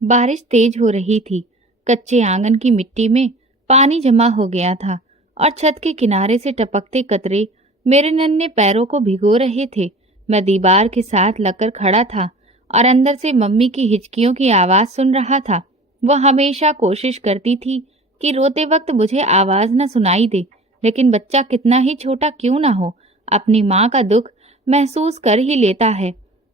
बारिश तेज हो रही थी। कच्चे आंगन की मिट्टी में पानी जमा हो गया था और छत के किनारे से टपकते कतरे मेरे नन्हे पैरों को भिगो रहे थे। मैं दीवार के साथ लगकर खड़ा था और अंदर से मम्मी की हिचकियों की आवाज सुन रहा था। वो हमेशा कोशिश करती थी कि रोते वक्त मुझे आवाज न सुनाई दे, लेकिन बच्चा कितना ही छोटा क्यों ना हो, अपनी माँ का दुख महसूस कर ही लेता है।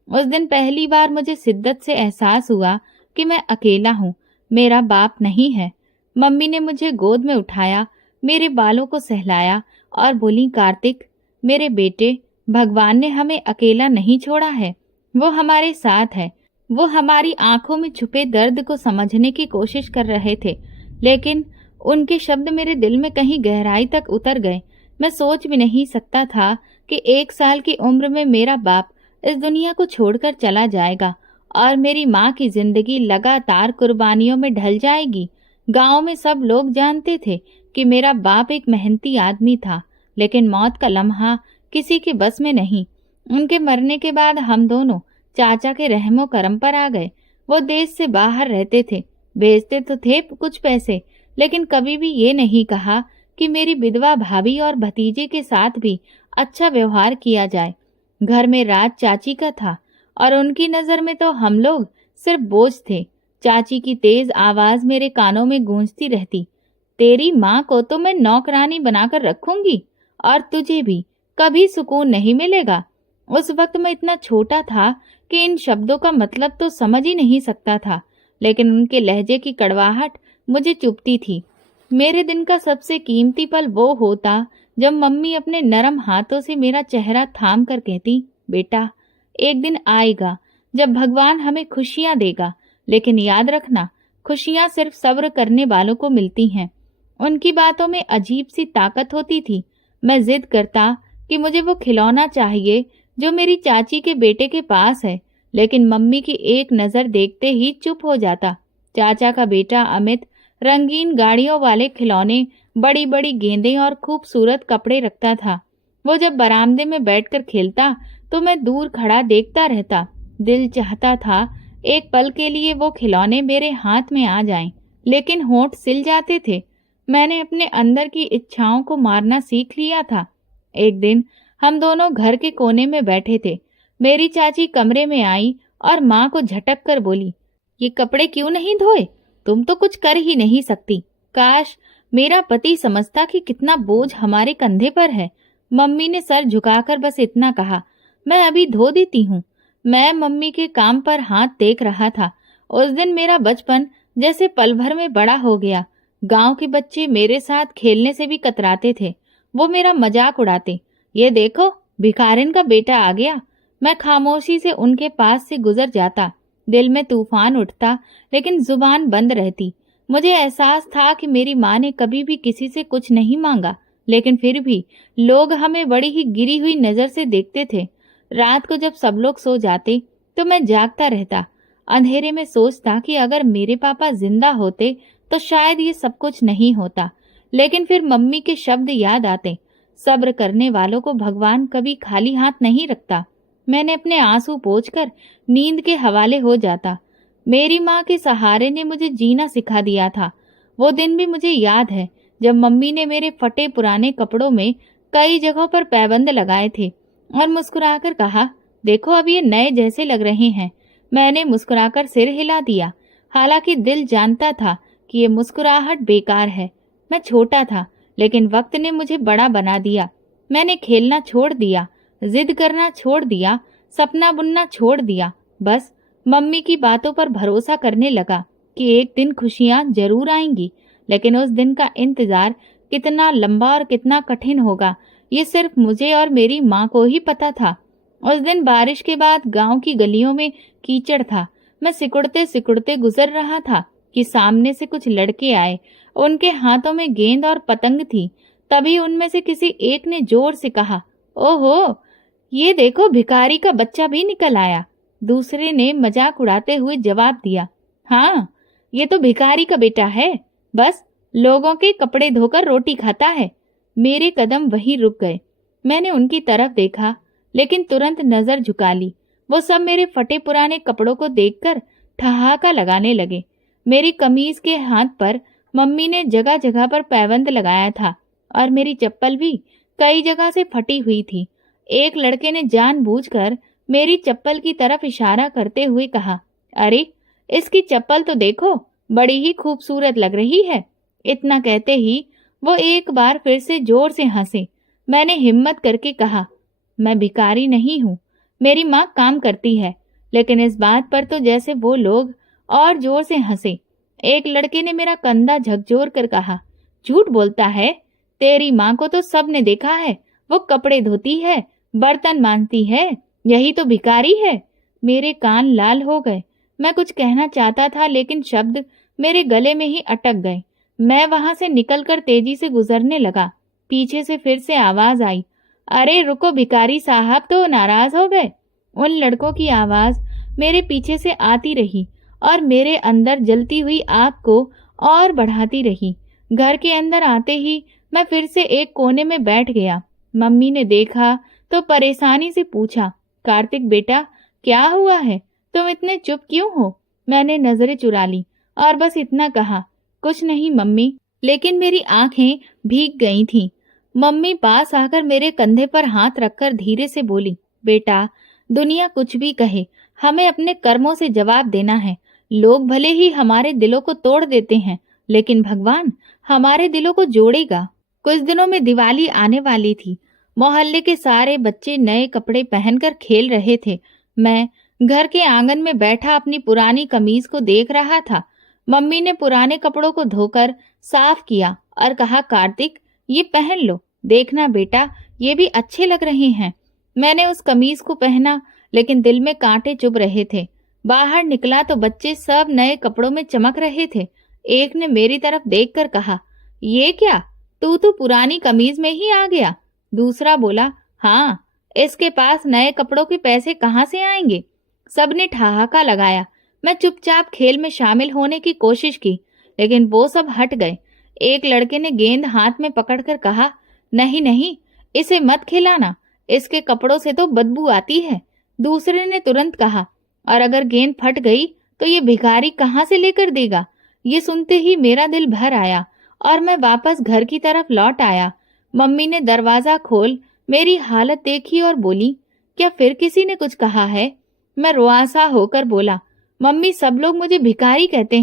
उस दिन पहली बार मुझे शिद्दत से एहसास हुआ कि मैं अकेला हूँ, मेरा बाप नहीं है। मम्मी ने मुझे गोद में उठाया, मेरे बालों को सहलाया और बोली, कार्तिक मेरे बेटे, भगवान ने हमें अकेला नहीं छोड़ा है, वो हमारे साथ है। वो हमारी आंखों में छुपे दर्द को समझने की कोशिश कर रहे थे, लेकिन उनके शब्द मेरे दिल में कहीं गहराई तक उतर गए। मैं सोच भी नहीं सकता था कि 1 साल की उम्र में मेरा बाप इस दुनिया को छोड़कर चला जाएगा और मेरी माँ की जिंदगी लगातार कुर्बानियों में ढल जाएगी। गांव में सब लोग जानते थे कि मेरा बाप एक मेहनती आदमी था, लेकिन मौत का लम्हा किसी के बस में नहीं। उनके मरने के बाद हम दोनों चाचा के रहमो करम पर आ गए। वो देश से बाहर रहते थे, भेजते तो थे कुछ पैसे, लेकिन कभी भी ये नहीं कहा कि मेरी विधवा भाभी और भतीजे के साथ भी अच्छा व्यवहार किया जाए। घर में राज चाची का था और उनकी नजर में तो हम लोग सिर्फ बोझ थे। चाची की तेज आवाज मेरे कानों में गूंजती रहती, तेरी माँ को तो मैं नौकरानी बनाकर रखूंगी और तुझे भी कभी सुकून नहीं मिलेगा। उस वक्त मैं इतना छोटा था कि इन शब्दों का मतलब तो समझ ही नहीं सकता था, लेकिन उनके लहजे की कड़वाहट मुझे चुभती थी। मेरे दिन का सबसे कीमती पल वो होता जब मम्मी अपने नरम हाथों से मेरा चेहरा थाम कर कहती, बेटा एक दिन आएगा जब भगवान हमें खुशियां देगा, लेकिन याद रखना खुशियां सिर्फ सब्र करने वालों को मिलती हैं। उनकी बातों में अजीब सी ताकत होती थी। मैं जिद करता कि मुझे वो खिलौना चाहिए जो मेरी चाची के बेटे के पास है, लेकिन मम्मी की एक नजर देखते ही चुप हो जाता। चाचा का बेटा अमित रंगीन गाड़ियों वाले खिलौने, बड़ी बड़ी गेंदें और खूबसूरत कपड़े रखता था। वो जब बरामदे में बैठकर खेलता तो मैं दूर खड़ा देखता रहता। दिल चाहता था एक पल के लिए वो खिलौने मेरे हाथ में आ जाएं, लेकिन होंठ सिल जाते थे। मैंने अपने अंदर की इच्छाओं को मारना सीख लिया था। एक दिन हम दोनों घर के कोने में बैठे थे। मेरी चाची कमरे में आई और माँ को झटक कर बोली, ये कपड़े क्यों नहीं धोए? तुम तो कुछ कर ही नहीं सकती। काश मेरा पति समझता कि कितना बोझ हमारे कंधे पर है। मम्मी ने सर झुकाकर बस इतना कहा, मैं अभी धो देती हूँ। मैं मम्मी के काम पर हाथ देख रहा था। उस दिन मेरा बचपन जैसे पल भर में बड़ा हो गया। गांव के बच्चे मेरे साथ खेलने से भी कतराते थे। वो मेरा मजाक उड़ाते, ये देखो भिखारिन का बेटा आ गया। मैं खामोशी से उनके पास से गुजर जाता। दिल में तूफान उठता, लेकिन जुबान बंद रहती। मुझे एहसास था कि मेरी माँ ने कभी भी किसी से कुछ नहीं मांगा, लेकिन फिर भी लोग हमें बड़ी ही गिरी हुई नजर से देखते थे। रात को जब सब लोग सो जाते तो मैं जागता रहता। अंधेरे में सोचता कि अगर मेरे पापा जिंदा होते तो शायद ये सब कुछ नहीं होता। लेकिन फिर मम्मी के शब्द याद आते, सब्र करने वालों को भगवान कभी खाली हाथ नहीं रखता। मैंने अपने आंसू पोंछकर नींद के हवाले हो जाता। मेरी माँ के सहारे ने मुझे जीना सिखा दिया था। वो दिन भी मुझे याद है जब मम्मी ने मेरे फटे पुराने कपड़ों में कई जगहों पर पैबंद लगाए थे और मुस्कुराकर कहा, देखो अब ये नए जैसे लग रहे हैं। मैंने मुस्कुराकर सिर हिला दिया, हालांकि दिल जानता था कि ये मुस्कुराहट बेकार है। मैं छोटा था, लेकिन वक्त ने मुझे बड़ा बना दिया। मैंने खेलना छोड़ दिया, जिद करना छोड़ दिया, सपना बुनना छोड़ दिया। बस मम्मी की बातों पर भरोसा करने लगा कि एक दिन खुशियां जरूर आएंगी। लेकिन उस दिन का इंतजार कितना लंबा और कितना कठिन होगा, ये सिर्फ मुझे और मेरी माँ को ही पता था। उस दिन बारिश के बाद गांव की गलियों में कीचड़ था। मैं सिकुड़ते सिकुड़ते गुजर रहा था कि सामने से कुछ लड़के आए। उनके हाथों में गेंद और पतंग थी। तभी उनमें से किसी एक ने जोर से कहा, ओहो, ये देखो भिखारी का बच्चा भी निकल आया। दूसरे ने मजाक उड़ाते हुए जवाब दिया, हाँ, ये तो भिखारी का बेटा है, बस लोगों के कपड़े धोकर रोटी खाता है। मेरे कदम वहीं रुक गए। मैंने उनकी तरफ देखा, लेकिन तुरंत नजर झुका ली। वो सब मेरे फटे पुराने कपड़ों को देखकर ठहाका लगाने लगे। मेरी कमीज के हाथ पर मम्मी ने जगह जगह पर पैबंद लगाया था और मेरी चप्पल भी कई जगह से फटी हुई थी। एक लड़के ने जानबूझकर मेरी चप्पल की तरफ इशारा करते हुए कहा, अरे इसकी चप्पल तो देखो, बड़ी ही खूबसूरत लग रही है। इतना कहते ही वो एक बार फिर से जोर से हंसे। मैंने हिम्मत करके कहा, मैं भिखारी नहीं हूँ, मेरी माँ काम करती है। लेकिन इस बात पर तो जैसे वो लोग और जोर से हंसे। एक लड़के ने मेरा कंधा झकझोर कर कहा, झूठ बोलता है, तेरी माँ को तो सबने देखा है, वो कपड़े धोती है, बर्तन मांजती है, यही तो भिखारी है। मेरे कान लाल हो गए। मैं कुछ कहना चाहता था लेकिन शब्द मेरे गले में ही अटक गए। मैं वहां से निकलकर तेजी से गुजरने लगा। पीछे से फिर से आवाज आई, अरे रुको भिखारी साहब, तो नाराज हो गए। उन लड़कों की आवाज मेरे पीछे से आती रही और मेरे अंदर जलती हुई आग को और बढ़ाती रही। घर के अंदर आते ही मैं फिर से एक कोने में बैठ गया। मम्मी ने देखा तो परेशानी से पूछा, कार्तिक बेटा क्या हुआ है, तुम इतने चुप क्यों हो? मैंने नजरें चुरा ली और बस इतना कहा, कुछ नहीं मम्मी। लेकिन मेरी आंखें भीग गई थीं। मम्मी पास आकर मेरे कंधे पर हाथ रखकर धीरे से बोली, बेटा दुनिया कुछ भी कहे, हमें अपने कर्मों से जवाब देना है। लोग भले ही हमारे दिलों को तोड़ देते हैं, लेकिन भगवान हमारे दिलों को जोड़ेगा। कुछ दिनों में दिवाली आने वाली थी। मोहल्ले के सारे बच्चे नए कपड़े पहनकर खेल रहे थे। मैं घर के आंगन में बैठा अपनी पुरानी कमीज को देख रहा था। मम्मी ने पुराने कपड़ों को धोकर साफ किया और कहा, कार्तिक ये पहन लो, देखना बेटा ये भी अच्छे लग रहे हैं। मैंने उस कमीज को पहना लेकिन दिल में कांटे चुभ रहे थे। बाहर निकला तो बच्चे सब नए कपड़ों में चमक रहे थे। एक ने मेरी तरफ देखकर कहा, ये क्या, तू तो पुरानी कमीज में ही आ गया। दूसरा बोला, हाँ, इसके पास नए कपड़ों के पैसे कहाँ से आएंगे। सबने ठहाका लगाया। मैं चुपचाप खेल में शामिल होने की कोशिश की लेकिन वो सब हट गए। एक लड़के ने गेंद हाथ में पकड़कर कहा, नहीं नहीं, इसे मत खिलाना, इसके कपड़ों से तो बदबू आती है। दूसरे ने तुरंत कहा, और अगर गेंद फट गई तो ये भिखारी कहाँ से लेकर देगा। ये सुनते ही मेरा दिल भर आया और मैं वापस घर की तरफ लौट आया। मम्मी ने दरवाजा खोल मेरी हालत देखी और बोली, क्या फिर किसी ने कुछ कहा है? मैं रुआसा होकर बोला, मम्मी सब लोग मुझे भिखारी कहते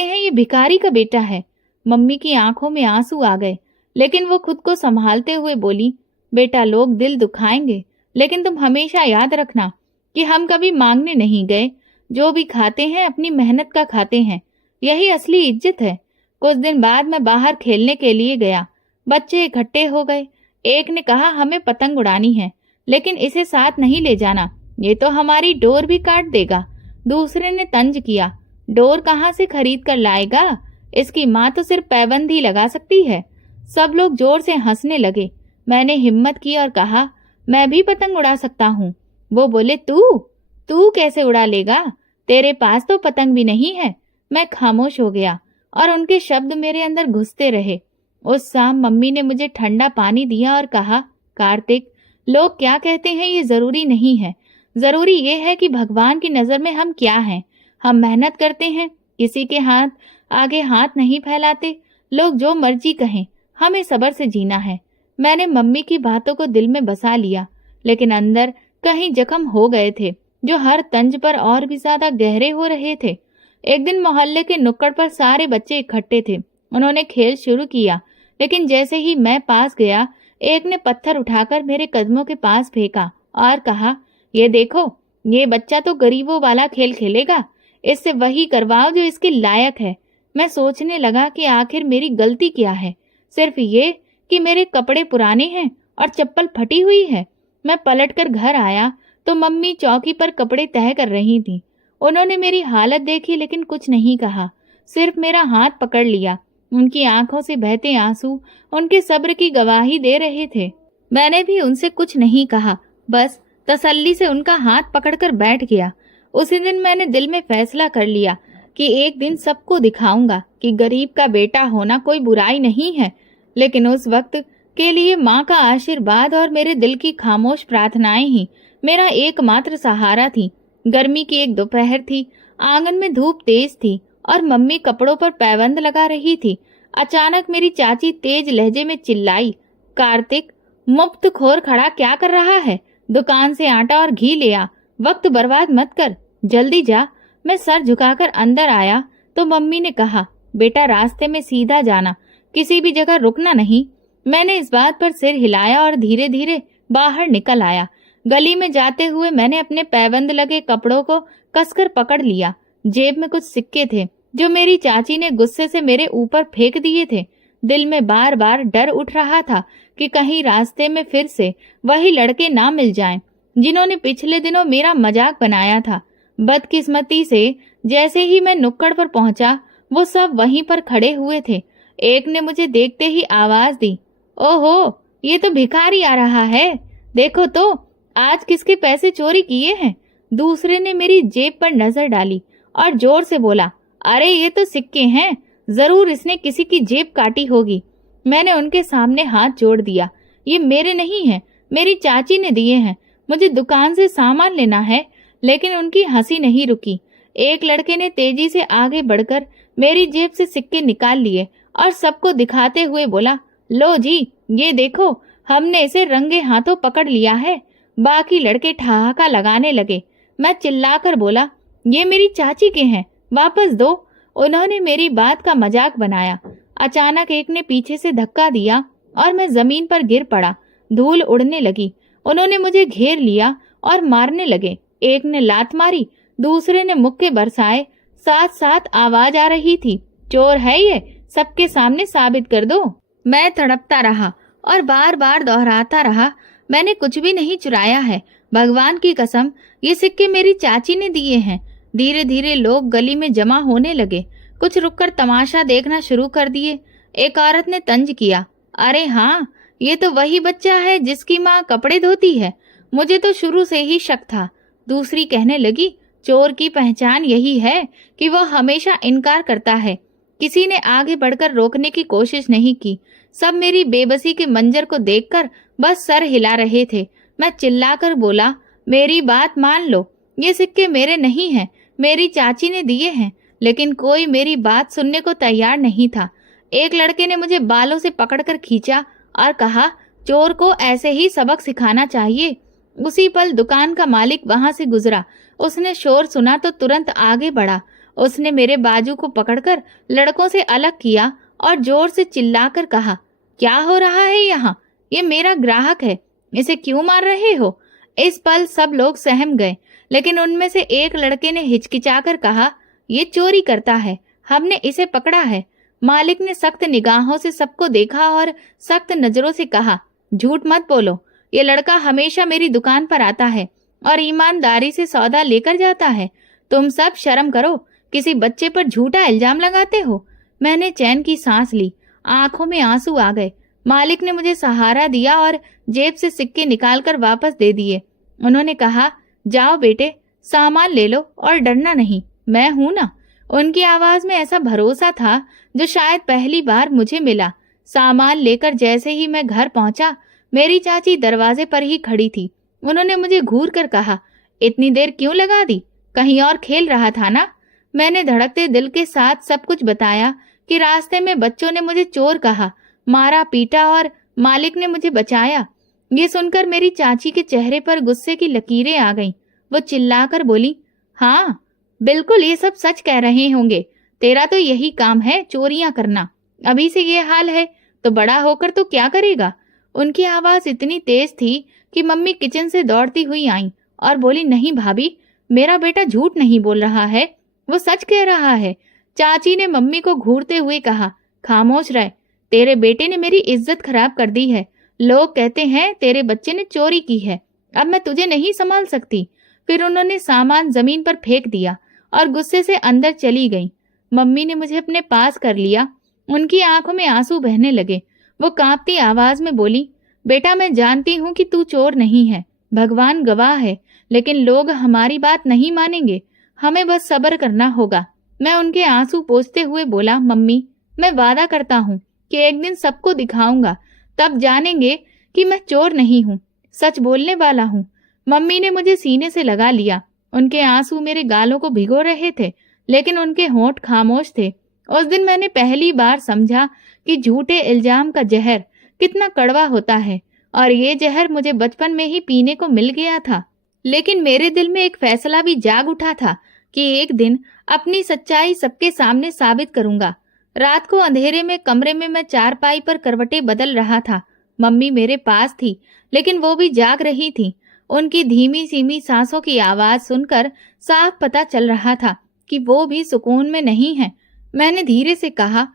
हैं ये भिखारी का बेटा है। मम्मी की आंखों में आंसू आ गए लेकिन वो खुद को संभालते हुए बोली, बेटा लोग दिल दुखाएंगे लेकिन तुम हमेशा याद रखना कि हम कभी मांगने नहीं गए। जो भी खाते हैं अपनी मेहनत का खाते हैं, यही असली इज्जत है। कुछ दिन बाद मैं बाहर खेलने के लिए गया। बच्चे इकट्ठे हो गए। एक ने कहा, हमें पतंग उड़ानी है लेकिन इसे साथ नहीं ले जाना, ये तो हमारी डोर भी काट देगा। दूसरे ने तंज किया, डोर कहाँ से खरीद कर लाएगा, इसकी माँ तो सिर्फ पैबंद ही लगा सकती है। सब लोग जोर से हंसने लगे। मैंने हिम्मत की और कहा, मैं भी पतंग उड़ा सकता हूँ। वो बोले, तू कैसे उड़ा लेगा, तेरे पास तो पतंग भी नहीं है। मैं खामोश हो गया और उनके शब्द मेरे अंदर घुसते रहे। उस शाम मम्मी ने मुझे ठंडा पानी दिया और कहा, कार्तिक लोग क्या कहते हैं ये जरूरी नहीं है, जरूरी ये है कि भगवान की नजर में हम क्या हैं। हम मेहनत करते हैं, किसी के हाथ आगे हाथ नहीं फैलाते। लोग जो मर्जी कहें, हमें सब्र से जीना है। मैंने मम्मी की बातों को दिल में बसा लिया लेकिन अंदर कहीं जख्म हो गए थे जो हर तंज पर और भी ज्यादा गहरे हो रहे थे। एक दिन मोहल्ले के नुक्कड़ पर सारे बच्चे इकट्ठे थे। उन्होंने खेल शुरू किया लेकिन जैसे ही मैं पास गया, एक ने पत्थर उठाकर मेरे कदमों के पास फेंका और कहा, ये देखो, ये बच्चा तो गरीबों वाला खेल खेलेगा, इससे वही करवाओ जो इसके लायक है। मैं सोचने लगा कि आखिर मेरी गलती क्या है। सिर्फ ये कि मेरे कपड़े पुराने हैं और चप्पल फटी हुई है। मैं पलटकर घर आया तो मम्मी चौकी पर कपड़े तह कर रही थी। उन्होंने मेरी हालत देखी लेकिन कुछ नहीं कहा, सिर्फ मेरा हाथ पकड़ लिया। उनकी आंखों से बहते आंसू उनके सब्र की गवाही दे रहे थे। मैंने भी उनसे कुछ नहीं कहा, बस तसल्ली से उनका हाथ पकड़कर बैठ गया। उसी दिन मैंने दिल में फैसला कर लिया कि एक दिन सबको दिखाऊंगा कि गरीब का बेटा होना कोई बुराई नहीं है। लेकिन उस वक्त के लिए माँ का आशीर्वाद और मेरे दिल की खामोश प्रार्थनाएं ही मेरा एकमात्र सहारा थी। गर्मी की एक दोपहर थी आंगन में धूप तेज थी और मम्मी कपड़ों पर पैबंद लगा रही थी। अचानक मेरी चाची तेज लहजे में चिल्लाई, कार्तिक, मुफ्तखोर खड़ा क्या कर रहा है? दुकान से आटा और घी ले आ, वक्त बर्बाद मत कर, जल्दी जा। मैं सर झुकाकर अंदर आया तो मम्मी ने कहा, बेटा रास्ते में सीधा जाना, किसी भी जगह रुकना नहीं। मैंने इस बात पर सिर हिलाया और धीरे धीरे बाहर निकल आया। गली में जाते हुए मैंने अपने पैबंद लगे कपड़ों को कसकर पकड़ लिया। जेब में कुछ सिक्के थे जो मेरी चाची ने गुस्से से मेरे ऊपर फेंक दिए थे। दिल में बार बार डर उठ रहा था कि कहीं रास्ते में फिर से वही लड़के ना मिल जाएं, जिन्होंने पिछले दिनों मेरा मजाक बनाया था। बदकिस्मती से जैसे ही मैं नुक्कड़ पर पहुंचा, वो सब वहीं पर खड़े हुए थे। एक ने मुझे देखते ही आवाज दी, ओहो, ये तो भिखारी आ रहा है, देखो तो आज किसके पैसे चोरी किए हैं। दूसरे ने मेरी जेब पर नजर डाली और जोर से बोला, अरे ये तो सिक्के हैं, जरूर इसने किसी की जेब काटी होगी। मैंने उनके सामने हाथ जोड़ दिया, ये मेरे नहीं हैं, मेरी चाची ने दिए हैं, मुझे दुकान से सामान लेना है। लेकिन उनकी हंसी नहीं रुकी। एक लड़के ने तेजी से आगे बढ़कर मेरी जेब से सिक्के निकाल लिए और सबको दिखाते हुए बोला, लो जी, ये देखो, हमने इसे रंगे हाथों पकड़ लिया है। बाकी लड़के ठहाका लगाने लगे। मैं चिल्लाकर बोला, ये मेरी चाची के हैं, वापस दो। उन्होंने मेरी बात का मजाक बनाया। अचानक एक ने पीछे से धक्का दिया और मैं जमीन पर गिर पड़ा। धूल उड़ने लगी। उन्होंने मुझे घेर लिया और मारने लगे। एक ने लात मारी, दूसरे ने मुक्के बरसाए, साथ साथ आवाज आ रही थी, चोर है ये, सबके सामने साबित कर दो। मैं तड़पता रहा और बार बार दोहराता रहा, मैंने कुछ भी नहीं चुराया है, भगवान की कसम, ये सिक्के मेरी चाची ने दिए हैं। धीरे धीरे लोग गली में जमा होने लगे। कुछ रुककर तमाशा देखना शुरू कर दिए। एक औरत ने तंज किया, अरे हाँ, ये तो वही बच्चा है जिसकी माँ कपड़े धोती है, मुझे तो शुरू से ही शक था। दूसरी कहने लगी, चोर की पहचान यही है कि वह हमेशा इनकार करता है। किसी ने आगे बढ़कर रोकने की कोशिश नहीं की। सब मेरी बेबसी के मंजर को देखकर बस सर हिला रहे थे। मैं चिल्लाकर बोला, मेरी बात मान लो, ये सिक्के मेरे नहीं हैं, मेरी चाची ने दिए हैं। लेकिन कोई मेरी बात सुनने को तैयार नहीं था। एक लड़के ने मुझे बालों से पकड़कर खींचा और कहा, चोर को ऐसे ही सबक सिखाना चाहिए। उसी पल दुकान का मालिक वहां से गुजरा। उसने शोर सुना तो तुरंत आगे बढ़ा। उसने मेरे बाजू को पकड़कर लड़कों से अलग किया और जोर से चिल्लाकर कहा, क्या हो रहा है यहाँ? ये मेरा ग्राहक है, इसे क्यों मार रहे हो? इस पल सब लोग सहम गए, लेकिन उनमें से एक लड़के ने हिचकिचाकर कहा, ये चोरी करता है, हमने इसे पकड़ा है। मालिक ने सख्त निगाहों से सबको देखा और सख्त नजरों से कहा, झूठ मत बोलो, ये लड़का हमेशा मेरी दुकान पर आता है और ईमानदारी से सौदा लेकर जाता है। तुम सब शर्म करो, किसी बच्चे पर झूठा इल्जाम लगाते हो। मैंने चैन की सांस ली, आंखों में आंसू आ गए। मालिक ने मुझे सहारा दिया और जेब से सिक्के निकालकर वापस दे दिए। उन्होंने कहा, जाओ बेटे, सामान ले लो और डरना नहीं, मैं हूं ना। उनकी आवाज में ऐसा भरोसा था जो शायद पहली बार मुझे मिला। सामान लेकर जैसे ही मैं घर पहुंचा, मेरी चाची दरवाजे पर ही खड़ी थी। उन्होंने मुझे घूर कर कहा, इतनी देर क्यों लगा दी, कहीं और खेल रहा था ना? मैंने धड़कते दिल के साथ सब कुछ बताया कि रास्ते में बच्चों ने मुझे चोर कहा, मारा पीटा और मालिक ने मुझे बचाया। ये सुनकर मेरी चाची के चेहरे पर गुस्से की लकीरें आ गईं। वो चिल्लाकर बोली, हाँ बिल्कुल, ये सब सच कह रहे होंगे, तेरा तो यही काम है, चोरियां करना। अभी से ये हाल है तो बड़ा होकर तो क्या करेगा? उनकी आवाज इतनी तेज थी कि मम्मी किचन से दौड़ती हुई आई और बोली, नहीं भाभी, मेरा बेटा झूठ नहीं बोल रहा है, वो सच कह रहा है। चाची ने मम्मी को घूरते हुए कहा, खामोश रह, तेरे बेटे ने मेरी इज्जत खराब कर दी है। लोग कहते हैं तेरे बच्चे ने चोरी की है, अब मैं तुझे नहीं संभाल सकती। फिर उन्होंने सामान जमीन पर फेंक दिया और गुस्से से अंदर चली गई। मम्मी ने मुझे अपने पास कर लिया। उनकी आंखों में आंसू बहने लगे। वो कांपती आवाज में बोली, बेटा मैं जानती हूँ कि तू चोर नहीं है, भगवान गवाह है, लेकिन लोग हमारी बात नहीं मानेंगे, हमें बस सब्र करना होगा। मैं उनके आंसू पोंछते हुए बोला, मम्मी, मैं वादा करता हूँ कि एक दिन सबको दिखाऊंगा, तब जानेंगे कि मैं चोर नहीं हूँ, सच बोलने वाला हूँ। मम्मी ने मुझे सीने से लगा लिया। उनके आंसू मेरे गालों को भिगो रहे थे, लेकिन उनके होंठ खामोश थे। उस दिन मैंने पहली बार समझा कि झूठे इल्जाम का जहर कितना कड़वा होता है, और ये जहर मुझे बचपन में ही पीने को मिल गया था। लेकिन मेरे दिल में एक फैसला भी जाग उठा था कि एक दिन अपनी सच्चाई सबके सामने साबित करूंगा। रात को अंधेरे में कमरे में मैं चारपाई पर करवटें बदल रहा था। मम्मी मेरे पास थी, लेकिन वो भी जाग रही थी। उनकी धीमी सीमी सांसों की आवाज सुनकर साफ पता चल रहा था कि वो भी सुकून में नहीं है। मैंने धीरे से कहा,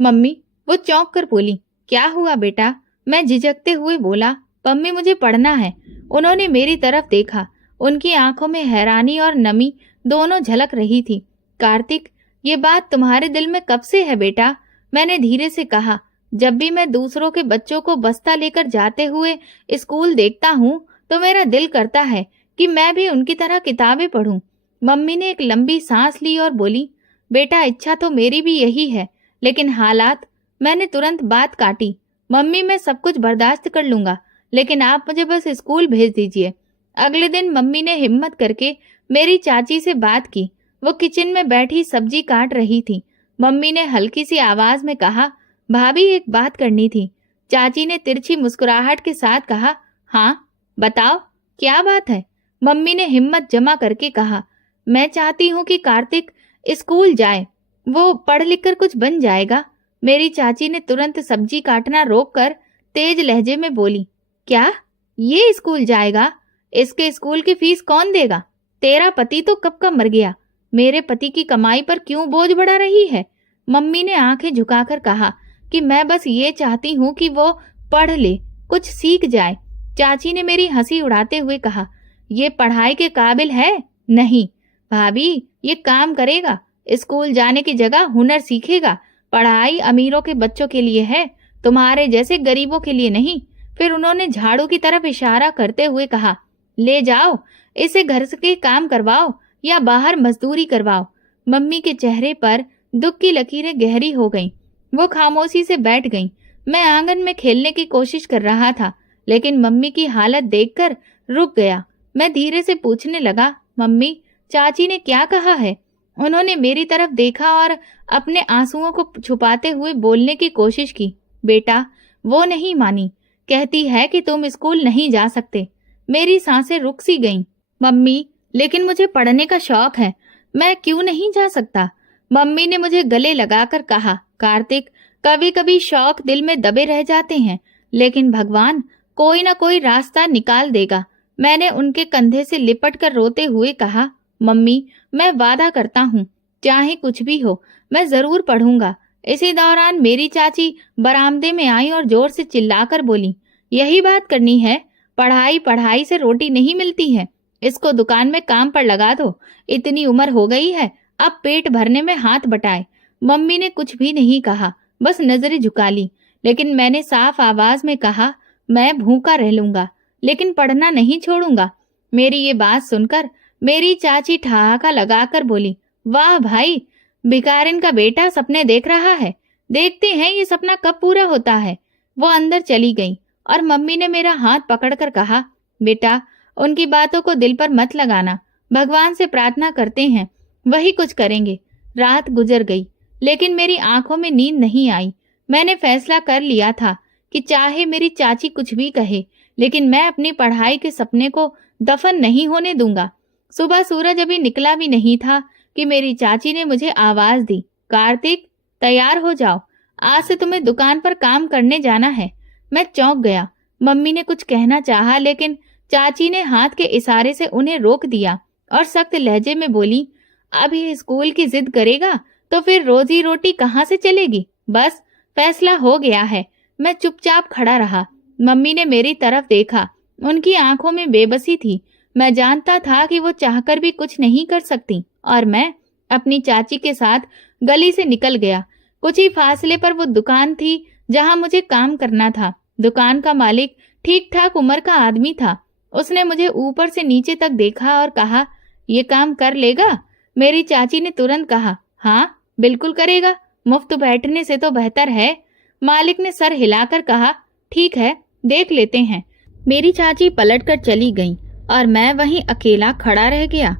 मम्मी। वो चौंक कर बोली, क्या हुआ बेटा? मैं झिझकते हुए बोला, मम्मी मुझे पढ़ना है। उन्होंने मेरी तरफ देखा। उनकी आंखों में हैरानी और नमी दोनों झलक रही थी। कार्तिक, ये बात तुम्हारे दिल में कब से है बेटा? मैंने धीरे से कहा। जब भी मैं दूसरों के बच्चों को बस्ता लेकर जाते हुए स्कूल देखता हूँ तो मेरा दिल करता है कि मैं भी उनकी तरह किताबें पढूं। मम्मी ने एक लंबी सांस ली और बोली, बेटा इच्छा तो मेरी भी यही है, लेकिन हालात। मैंने तुरंत बात काटी। मम्मी मैं सब कुछ बर्दाश्त कर लूंगा, लेकिन आप मुझे बस स्कूल भेज दीजिए। अगले दिन मम्मी ने हिम्मत करके मेरी चाची से बात की। वो किचन में बैठी सब्जी काट रही थी। मम्मी ने हल्की सी आवाज में कहा, भाभी एक बात करनी थी। चाची ने तिरछी मुस्कुराहट के साथ कहा, हाँ बताओ, क्या बात है? मम्मी ने हिम्मत जमा करके कहा, मैं चाहती हूँ कि कार्तिक स्कूल जाए, वो पढ़ लिख कर कुछ बन जाएगा। मेरी चाची ने तुरंत सब्जी काटना रोककर तेज लहजे में बोली, क्या ये स्कूल जाएगा? इसके स्कूल की फीस कौन देगा? तेरा पति तो कब का मर गया, मेरे पति की कमाई पर क्यों बोझ बढ़ा रही है? मम्मी ने आंखें झुकाकर कहा कि मैं बस ये चाहती हूँ कि वो पढ़ ले, कुछ सीख जाए। चाची ने मेरी हंसी उड़ाते हुए कहा, ये पढ़ाई के काबिल है? नहीं भाभी, ये काम करेगा, स्कूल जाने की जगह हुनर सीखेगा। पढ़ाई अमीरों के बच्चों के लिए है, तुम्हारे जैसे गरीबों के लिए नहीं। फिर उन्होंने झाड़ू की तरफ इशारा करते हुए कहा, ले जाओ, इसे घर से काम करवाओ या बाहर मजदूरी करवाओ। मम्मी के चेहरे पर दुख की लकीरें गहरी हो गईं। वो खामोशी से बैठ गईं। मैं आंगन में खेलने की कोशिश कर रहा था, लेकिन मम्मी की हालत देखकर रुक गया। मैं धीरे से पूछने लगा, मम्मी चाची ने क्या कहा है? उन्होंने मेरी तरफ देखा और अपने आंसुओं को छुपाते हुए बोलने की कोशिश की, बेटा वो नहीं मानी, कहती है कि तुम स्कूल नहीं जा सकते। मेरी सांसें रुक सी गईं। मम्मी, लेकिन मुझे पढ़ने का शौक है, मैं क्यों नहीं जा सकता? मम्मी ने मुझे गले लगाकर कहा, कार्तिक कभी कभी शौक दिल में दबे रह जाते हैं, लेकिन भगवान कोई ना कोई रास्ता निकाल देगा। मैंने उनके कंधे से लिपट कर रोते हुए कहा, मम्मी मैं वादा करता हूँ, चाहे कुछ भी हो मैं जरूर पढ़ूंगा। इसी दौरान मेरी चाची बरामदे में आई और जोर से चिल्लाकर बोली, यही बात करनी है? पढ़ाई पढ़ाई से रोटी नहीं मिलती है, इसको दुकान में काम पर लगा दो। इतनी उम्र हो गई है, अब पेट भरने में हाथ बटाए। मम्मी ने कुछ भी नहीं कहा, बस नजरें झुका ली। लेकिन मैंने साफ आवाज में कहा, मैं भूखा रह लूंगा, लेकिन पढ़ना नहीं छोड़ूंगा। मेरी ये बात सुनकर मेरी चाची ठहाका लगाकर बोली, वाह भाई, भिखारिन का बेटा सपने देख रहा है, देखते हैं ये सपना कब पूरा होता है। वो अंदर चली गई और मम्मी ने मेरा हाथ पकड़कर कहा, बेटा उनकी बातों को दिल पर मत लगाना, भगवान से प्रार्थना करते हैं, वही कुछ करेंगे। रात गुजर गई, लेकिन मेरी आंखों में नींद नहीं आई। मैंने फैसला कर लिया था कि चाहे मेरी चाची कुछ भी कहे, लेकिन मैं अपनी पढ़ाई के सपने को दफन नहीं होने दूंगा। सुबह सूरज अभी निकला भी नहीं था कि मेरी चाची ने मुझे आवाज दी, कार्तिक तैयार हो जाओ, आज से तुम्हें दुकान पर काम करने जाना है। मैं चौंक गया। मम्मी ने कुछ कहना चाहा, लेकिन चाची ने हाथ के इशारे से उन्हें रोक दिया और सख्त लहजे में बोली, अब ये स्कूल की जिद करेगा तो फिर रोजी रोटी कहाँ से चलेगी? बस फैसला हो गया है। मैं चुपचाप खड़ा रहा। मम्मी ने मेरी तरफ देखा, उनकी आंखों में बेबसी थी। मैं जानता था कि वो चाहकर भी कुछ नहीं कर सकती, और मैं अपनी चाची के साथ गली से निकल गया। कुछ ही फासले पर वो दुकान थी जहां मुझे काम करना था। दुकान का मालिक ठीक ठाक उम्र का आदमी था। उसने मुझे ऊपर से नीचे तक देखा और कहा, ये काम कर लेगा? मेरी चाची ने तुरंत कहा, हाँ बिल्कुल करेगा, मुफ्त बैठने से तो बेहतर है। मालिक ने सर हिलाकर कहा, ठीक है देख लेते हैं। मेरी चाची पलटकर चली गई और मैं वहीं अकेला खड़ा रह गया।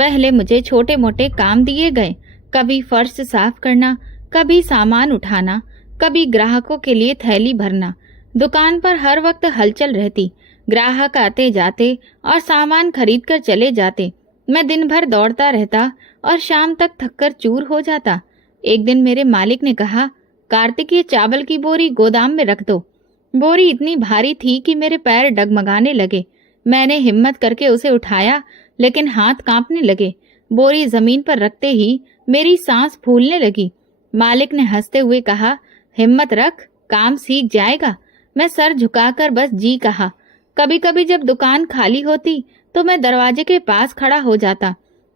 पहले मुझे छोटे मोटे काम दिए गए, कभी फर्श साफ करना, कभी सामान उठाना, कभी ग्राहकों के लिए थैली भरना। दुकान पर हर वक्त हलचल रहती, ग्राहक आते जाते और सामान खरीद कर चले जाते। मैं दिन भर दौड़ता रहता और शाम तक थककर चूर हो जाता। एक दिन मेरे मालिक ने कहा, कार्तिक, ये चावल की बोरी गोदाम में रख दो। बोरी इतनी भारी थी कि मेरे पैर डगमगाने लगे। मैंने हिम्मत करके उसे उठाया, लेकिन हाथ कांपने लगे। बोरी जमीन पर रखते ही मेरी सांस फूलने लगी। मालिक ने हंसते हुए कहा, हिम्मत रख, काम सीख जाएगा। मैं सर झुकाकर बस जी कहा। कभी कभी जब दुकान खाली होती तो मैं दरवाजे के पास खड़ा हो जाता।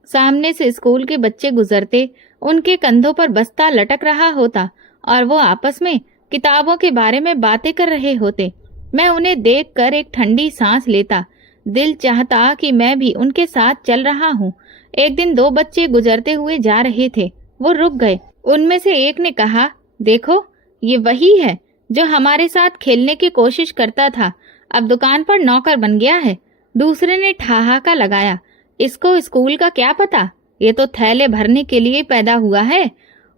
सामने से स्कूल के बच्चे गुजरते, उनके कंधों पर बस्ता लटक रहा होता और वो आपस में किताबों के बारे में बातें कर रहे होते। मैं उन्हें देखकर एक ठंडी सांस लेता। दिल चाहता कि मैं भी उनके साथ चल रहा हूँ। एक दिन 2 बच्चे गुजरते हुए जा रहे थे। वो रुक गए। उनमें से एक ने कहा, देखो, ये वही है जो हमारे साथ खेलने की कोशिश करता था, अब दुकान पर नौकर बन गया है। दूसरे ने ठहाका लगाया, इसको स्कूल का क्या पता, ये तो थैले भरने के लिए पैदा हुआ है।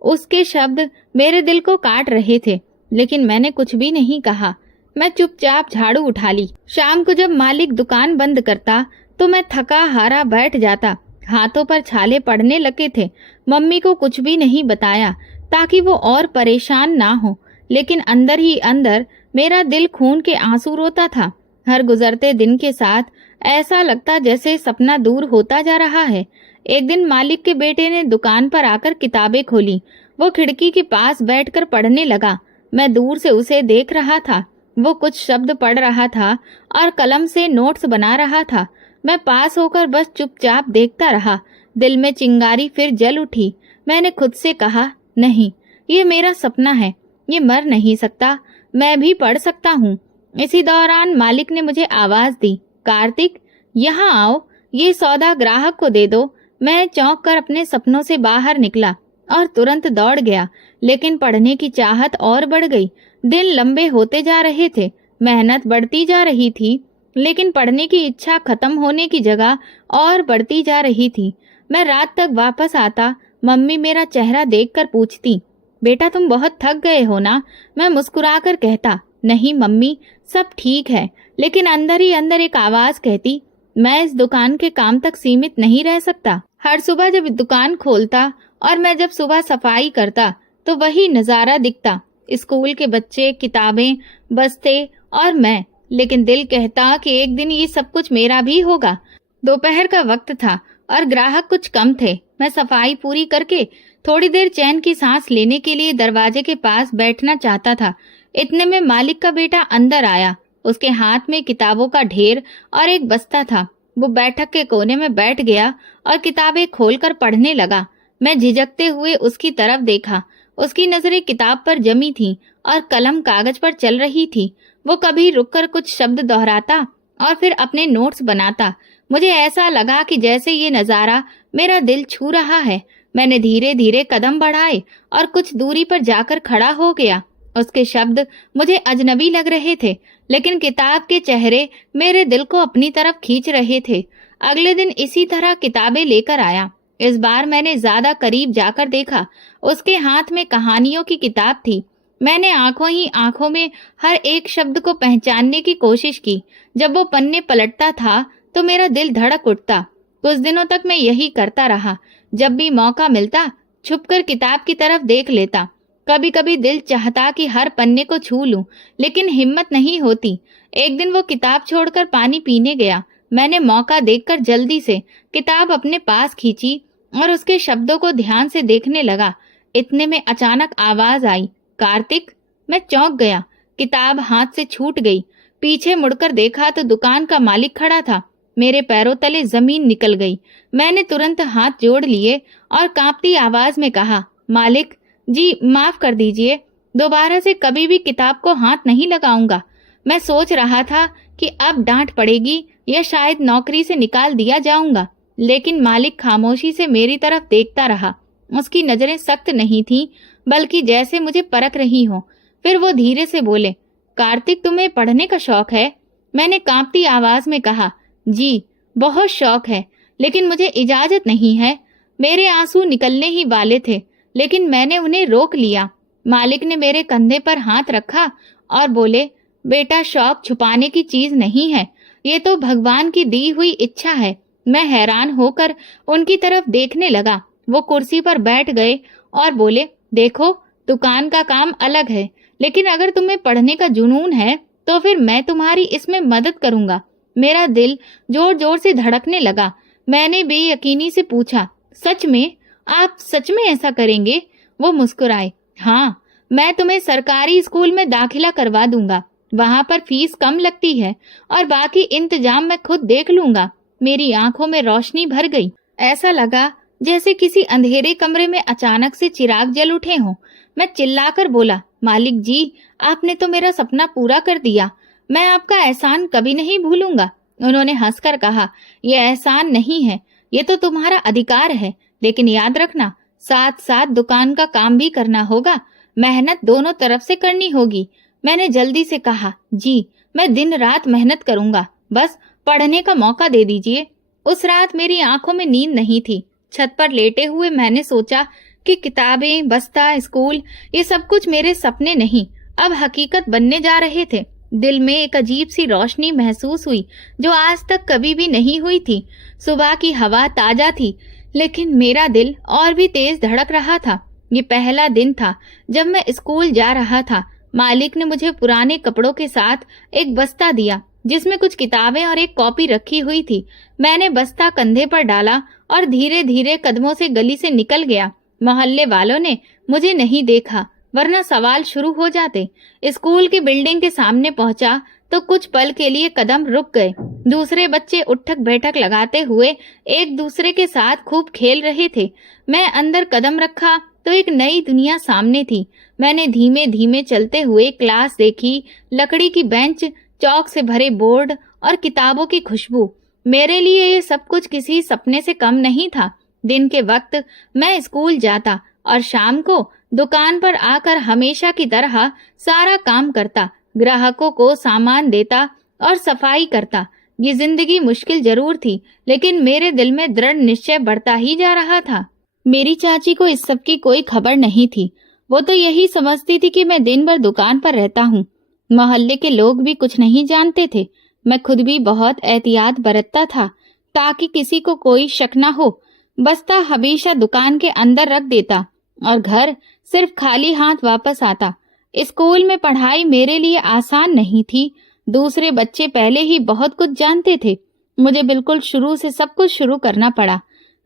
उसके शब्द मेरे दिल को काट रहे थे, लेकिन मैंने कुछ भी नहीं कहा। मैं चुपचाप झाड़ू उठा ली। शाम को जब मालिक दुकान बंद करता तो मैं थका हारा बैठ जाता। हाथों पर छाले पड़ने लगे थे। मम्मी को कुछ भी नहीं बताया ताकि वो और परेशान ना हो, लेकिन अंदर ही अंदर मेरा दिल खून के आंसू रोता था। हर गुजरते दिन के साथ ऐसा लगता जैसे सपना दूर होता जा रहा है। एक दिन मालिक के बेटे ने दुकान पर आकर किताबें खोली। वो खिड़की के पास बैठकर पढ़ने लगा। मैं दूर से उसे देख रहा था। वो कुछ शब्द पढ़ रहा था और कलम से नोट्स बना रहा था। मैं पास होकर बस चुपचाप देखता रहा। दिल में चिंगारी फिर जल उठी। मैंने खुद से कहा, नहीं, ये मेरा सपना है, ये मर नहीं सकता, मैं भी पढ़ सकता हूँ। इसी दौरान मालिक ने मुझे आवाज दी, कार्तिक, यहाँ आओ, ये सौदा ग्राहक को दे दो। मैं चौंक कर अपने सपनों से बाहर निकला और तुरंत दौड़ गया, लेकिन पढ़ने की चाहत और बढ़ गई। दिन लंबे होते जा रहे थे, मेहनत बढ़ती जा रही थी, लेकिन पढ़ने की इच्छा खत्म होने की जगह और बढ़ती जा रही थी। मैं रात तक वापस आता। मम्मी मेरा चेहरा देखकर पूछती, बेटा तुम बहुत थक गए हो ना? मैं मुस्कुराकर कहता, नहीं मम्मी, सब ठीक है। लेकिन अंदर ही अंदर एक आवाज कहती, मैं इस दुकान के काम तक सीमित नहीं रह सकता। हर सुबह जब दुकान खोलता और मैं जब सुबह सफाई करता तो वही नजारा दिखता, स्कूल के बच्चे, किताबें, बस्ते और मैं। लेकिन दिल कहता कि एक दिन ये सब कुछ मेरा भी होगा। दोपहर का वक्त था और ग्राहक कुछ कम थे। मैं सफाई पूरी करके थोड़ी देर चैन की सांस लेने के लिए दरवाजे के पास बैठना चाहता था। इतने में मालिक का बेटा अंदर आया। उसके हाथ में किताबों का ढेर और एक बस्ता था। वो बैठक के कोने में बैठ गया और किताबें खोलकर पढ़ने लगा। मैं झिझकते हुए उसकी तरफ देखा। उसकी नजरें किताब पर जमी थीं और कलम कागज पर चल रही थी। वो कभी रुककर कुछ शब्द दोहराता और फिर अपने नोट्स बनाता। मुझे ऐसा लगा कि जैसे ये नजारा मेरा दिल छू रहा है। मैंने धीरे धीरे कदम बढ़ाए और कुछ दूरी पर जाकर खड़ा हो गया। उसके शब्द मुझे अजनबी लग रहे थे, लेकिन किताब के चेहरे मेरे दिल को अपनी तरफ खींच रहे थे। अगले दिन इसी तरह किताबें लेकर आया। इस बार मैंने ज्यादा करीब जाकर देखा। उसके हाथ में कहानियों की किताब थी। मैंने आंखों ही आंखों में हर एक शब्द को पहचानने की कोशिश की। जब वो पन्ने पलटता था तो मेरा दिल धड़क उठता। कुछ दिनों तक मैं यही करता रहा। जब भी मौका मिलता छुपकर किताब की तरफ देख लेता। कभी कभी दिल चाहता कि हर पन्ने को छू लूं, लेकिन हिम्मत नहीं होती। एक दिन वो किताब छोड़कर पानी पीने गया। मैंने मौका देखकर जल्दी से किताब अपने पास खींची और उसके शब्दों को ध्यान से देखने लगा। इतने में अचानक आवाज आई, कार्तिक। मैं चौंक गया। किताब हाथ से छूट गई। पीछे मुड़कर देखा तो दुकान का मालिक खड़ा था। मेरे पैरों तले जमीन निकल गई। मैंने तुरंत हाथ जोड़ लिए और कांपती आवाज में कहा, मालिक जी, माफ कर दीजिए, दोबारा से कभी भी किताब को हाथ नहीं लगाऊंगा। मैं सोच रहा था कि अब डांट पड़ेगी या शायद नौकरी से निकाल दिया जाऊंगा, लेकिन मालिक खामोशी से मेरी तरफ देखता रहा। उसकी नजरें सख्त नहीं थीं, बल्कि जैसे मुझे परख रही हो। फिर वो धीरे से बोले, कार्तिक, तुम्हें पढ़ने का शौक है? मैंने कांपती आवाज में कहा, जी बहुत शौक है, लेकिन मुझे इजाजत नहीं है। मेरे आंसू निकलने ही वाले थे, लेकिन मैंने उन्हें रोक लिया। मालिक ने मेरे कंधे पर हाथ रखा और बोले, बेटा, शौक छुपाने की चीज नहीं है, ये तो भगवान की दी हुई इच्छा है। मैं हैरान होकर उनकी तरफ देखने लगा। वो कुर्सी पर बैठ गए और बोले, देखो, दुकान का काम अलग है, लेकिन अगर तुम्हें पढ़ने का जुनून है तो फिर मैं तुम्हारी इसमें मदद करूंगा। मेरा दिल जोर जोर से धड़कने लगा। मैंने बेयकीनी से पूछा, सच में? आप सच में ऐसा करेंगे? वो मुस्कुराए। हाँ, मैं तुम्हें सरकारी स्कूल में दाखिला करवा दूंगा। वहां पर फीस कम लगती है और बाकी इंतजाम मैं खुद देख लूंगा। मेरी आंखों में रोशनी भर गई। ऐसा लगा जैसे किसी अंधेरे कमरे में अचानक से चिराग जल उठे हों। मैं चिल्लाकर बोला, मालिक जी, आपने तो मेरा सपना पूरा कर दिया। मैं आपका एहसान कभी नहीं भूलूंगा। उन्होंने हंसकर कहा, यह एहसान नहीं है, ये तो तुम्हारा अधिकार है। लेकिन याद रखना, साथ साथ दुकान का काम भी करना होगा। मेहनत दोनों तरफ से करनी होगी। मैंने जल्दी से कहा, जी, मैं दिन रात मेहनत करूंगा, बस पढ़ने का मौका दे दीजिए। उस रात मेरी आंखों में नींद नहीं थी। छत पर लेटे हुए मैंने सोचा कि किताबें, बस्ता, स्कूल, ये सब कुछ मेरे सपने नहीं, अब हकीकत बनने जा रहे थे। दिल में एक अजीब सी रोशनी महसूस हुई जो आज तक कभी भी नहीं हुई थी। सुबह की हवा ताजा थी, लेकिन मेरा दिल और भी तेज धड़क रहा था। ये पहला दिन था जब मैं स्कूल जा रहा था। मालिक ने मुझे पुराने कपड़ों के साथ एक बस्ता दिया जिसमें कुछ किताबें और एक कॉपी रखी हुई थी। मैंने बस्ता कंधे पर डाला और धीरे धीरे कदमों से गली से निकल गया। मोहल्ले वालों ने मुझे नहीं देखा, वरना सवाल शुरू हो जाते। स्कूल की बिल्डिंग के सामने पहुंचा तो कुछ पल के लिए कदम रुक गए। दूसरे बच्चे उठक बैठक लगाते हुए एक दूसरे के साथ खूब खेल रहे थे। मैं अंदर कदम रखा तो एक नई दुनिया सामने थी। मैंने धीमे धीमे चलते हुए क्लास देखी। लकड़ी की बेंच, चौक से भरे बोर्ड और किताबों की खुशबू। मेरे लिए ये सब कुछ किसी सपने से कम नहीं था। दिन के वक्त मैं स्कूल जाता और शाम को दुकान पर आकर हमेशा की तरह सारा काम करता, ग्राहकों को सामान देता और सफाई करता। ये जिंदगी मुश्किल जरूर थी, लेकिन मेरे दिल में दृढ़ निश्चय बढ़ता ही जा रहा था। मेरी चाची को इस सब की कोई खबर नहीं थी। वो तो यही समझती थी कि मैं दिन भर दुकान पर रहता हूँ। मोहल्ले के लोग भी कुछ नहीं जानते थे। मैं खुद भी बहुत एहतियात बरतता था ताकि किसी को कोई शक न हो। बस्ता हमेशा दुकान के अंदर रख देता और घर सिर्फ खाली हाथ वापस आता। स्कूल में पढ़ाई मेरे लिए आसान नहीं थी। दूसरे बच्चे पहले ही बहुत कुछ जानते थे। मुझे बिल्कुल शुरू से सब कुछ शुरू करना पड़ा।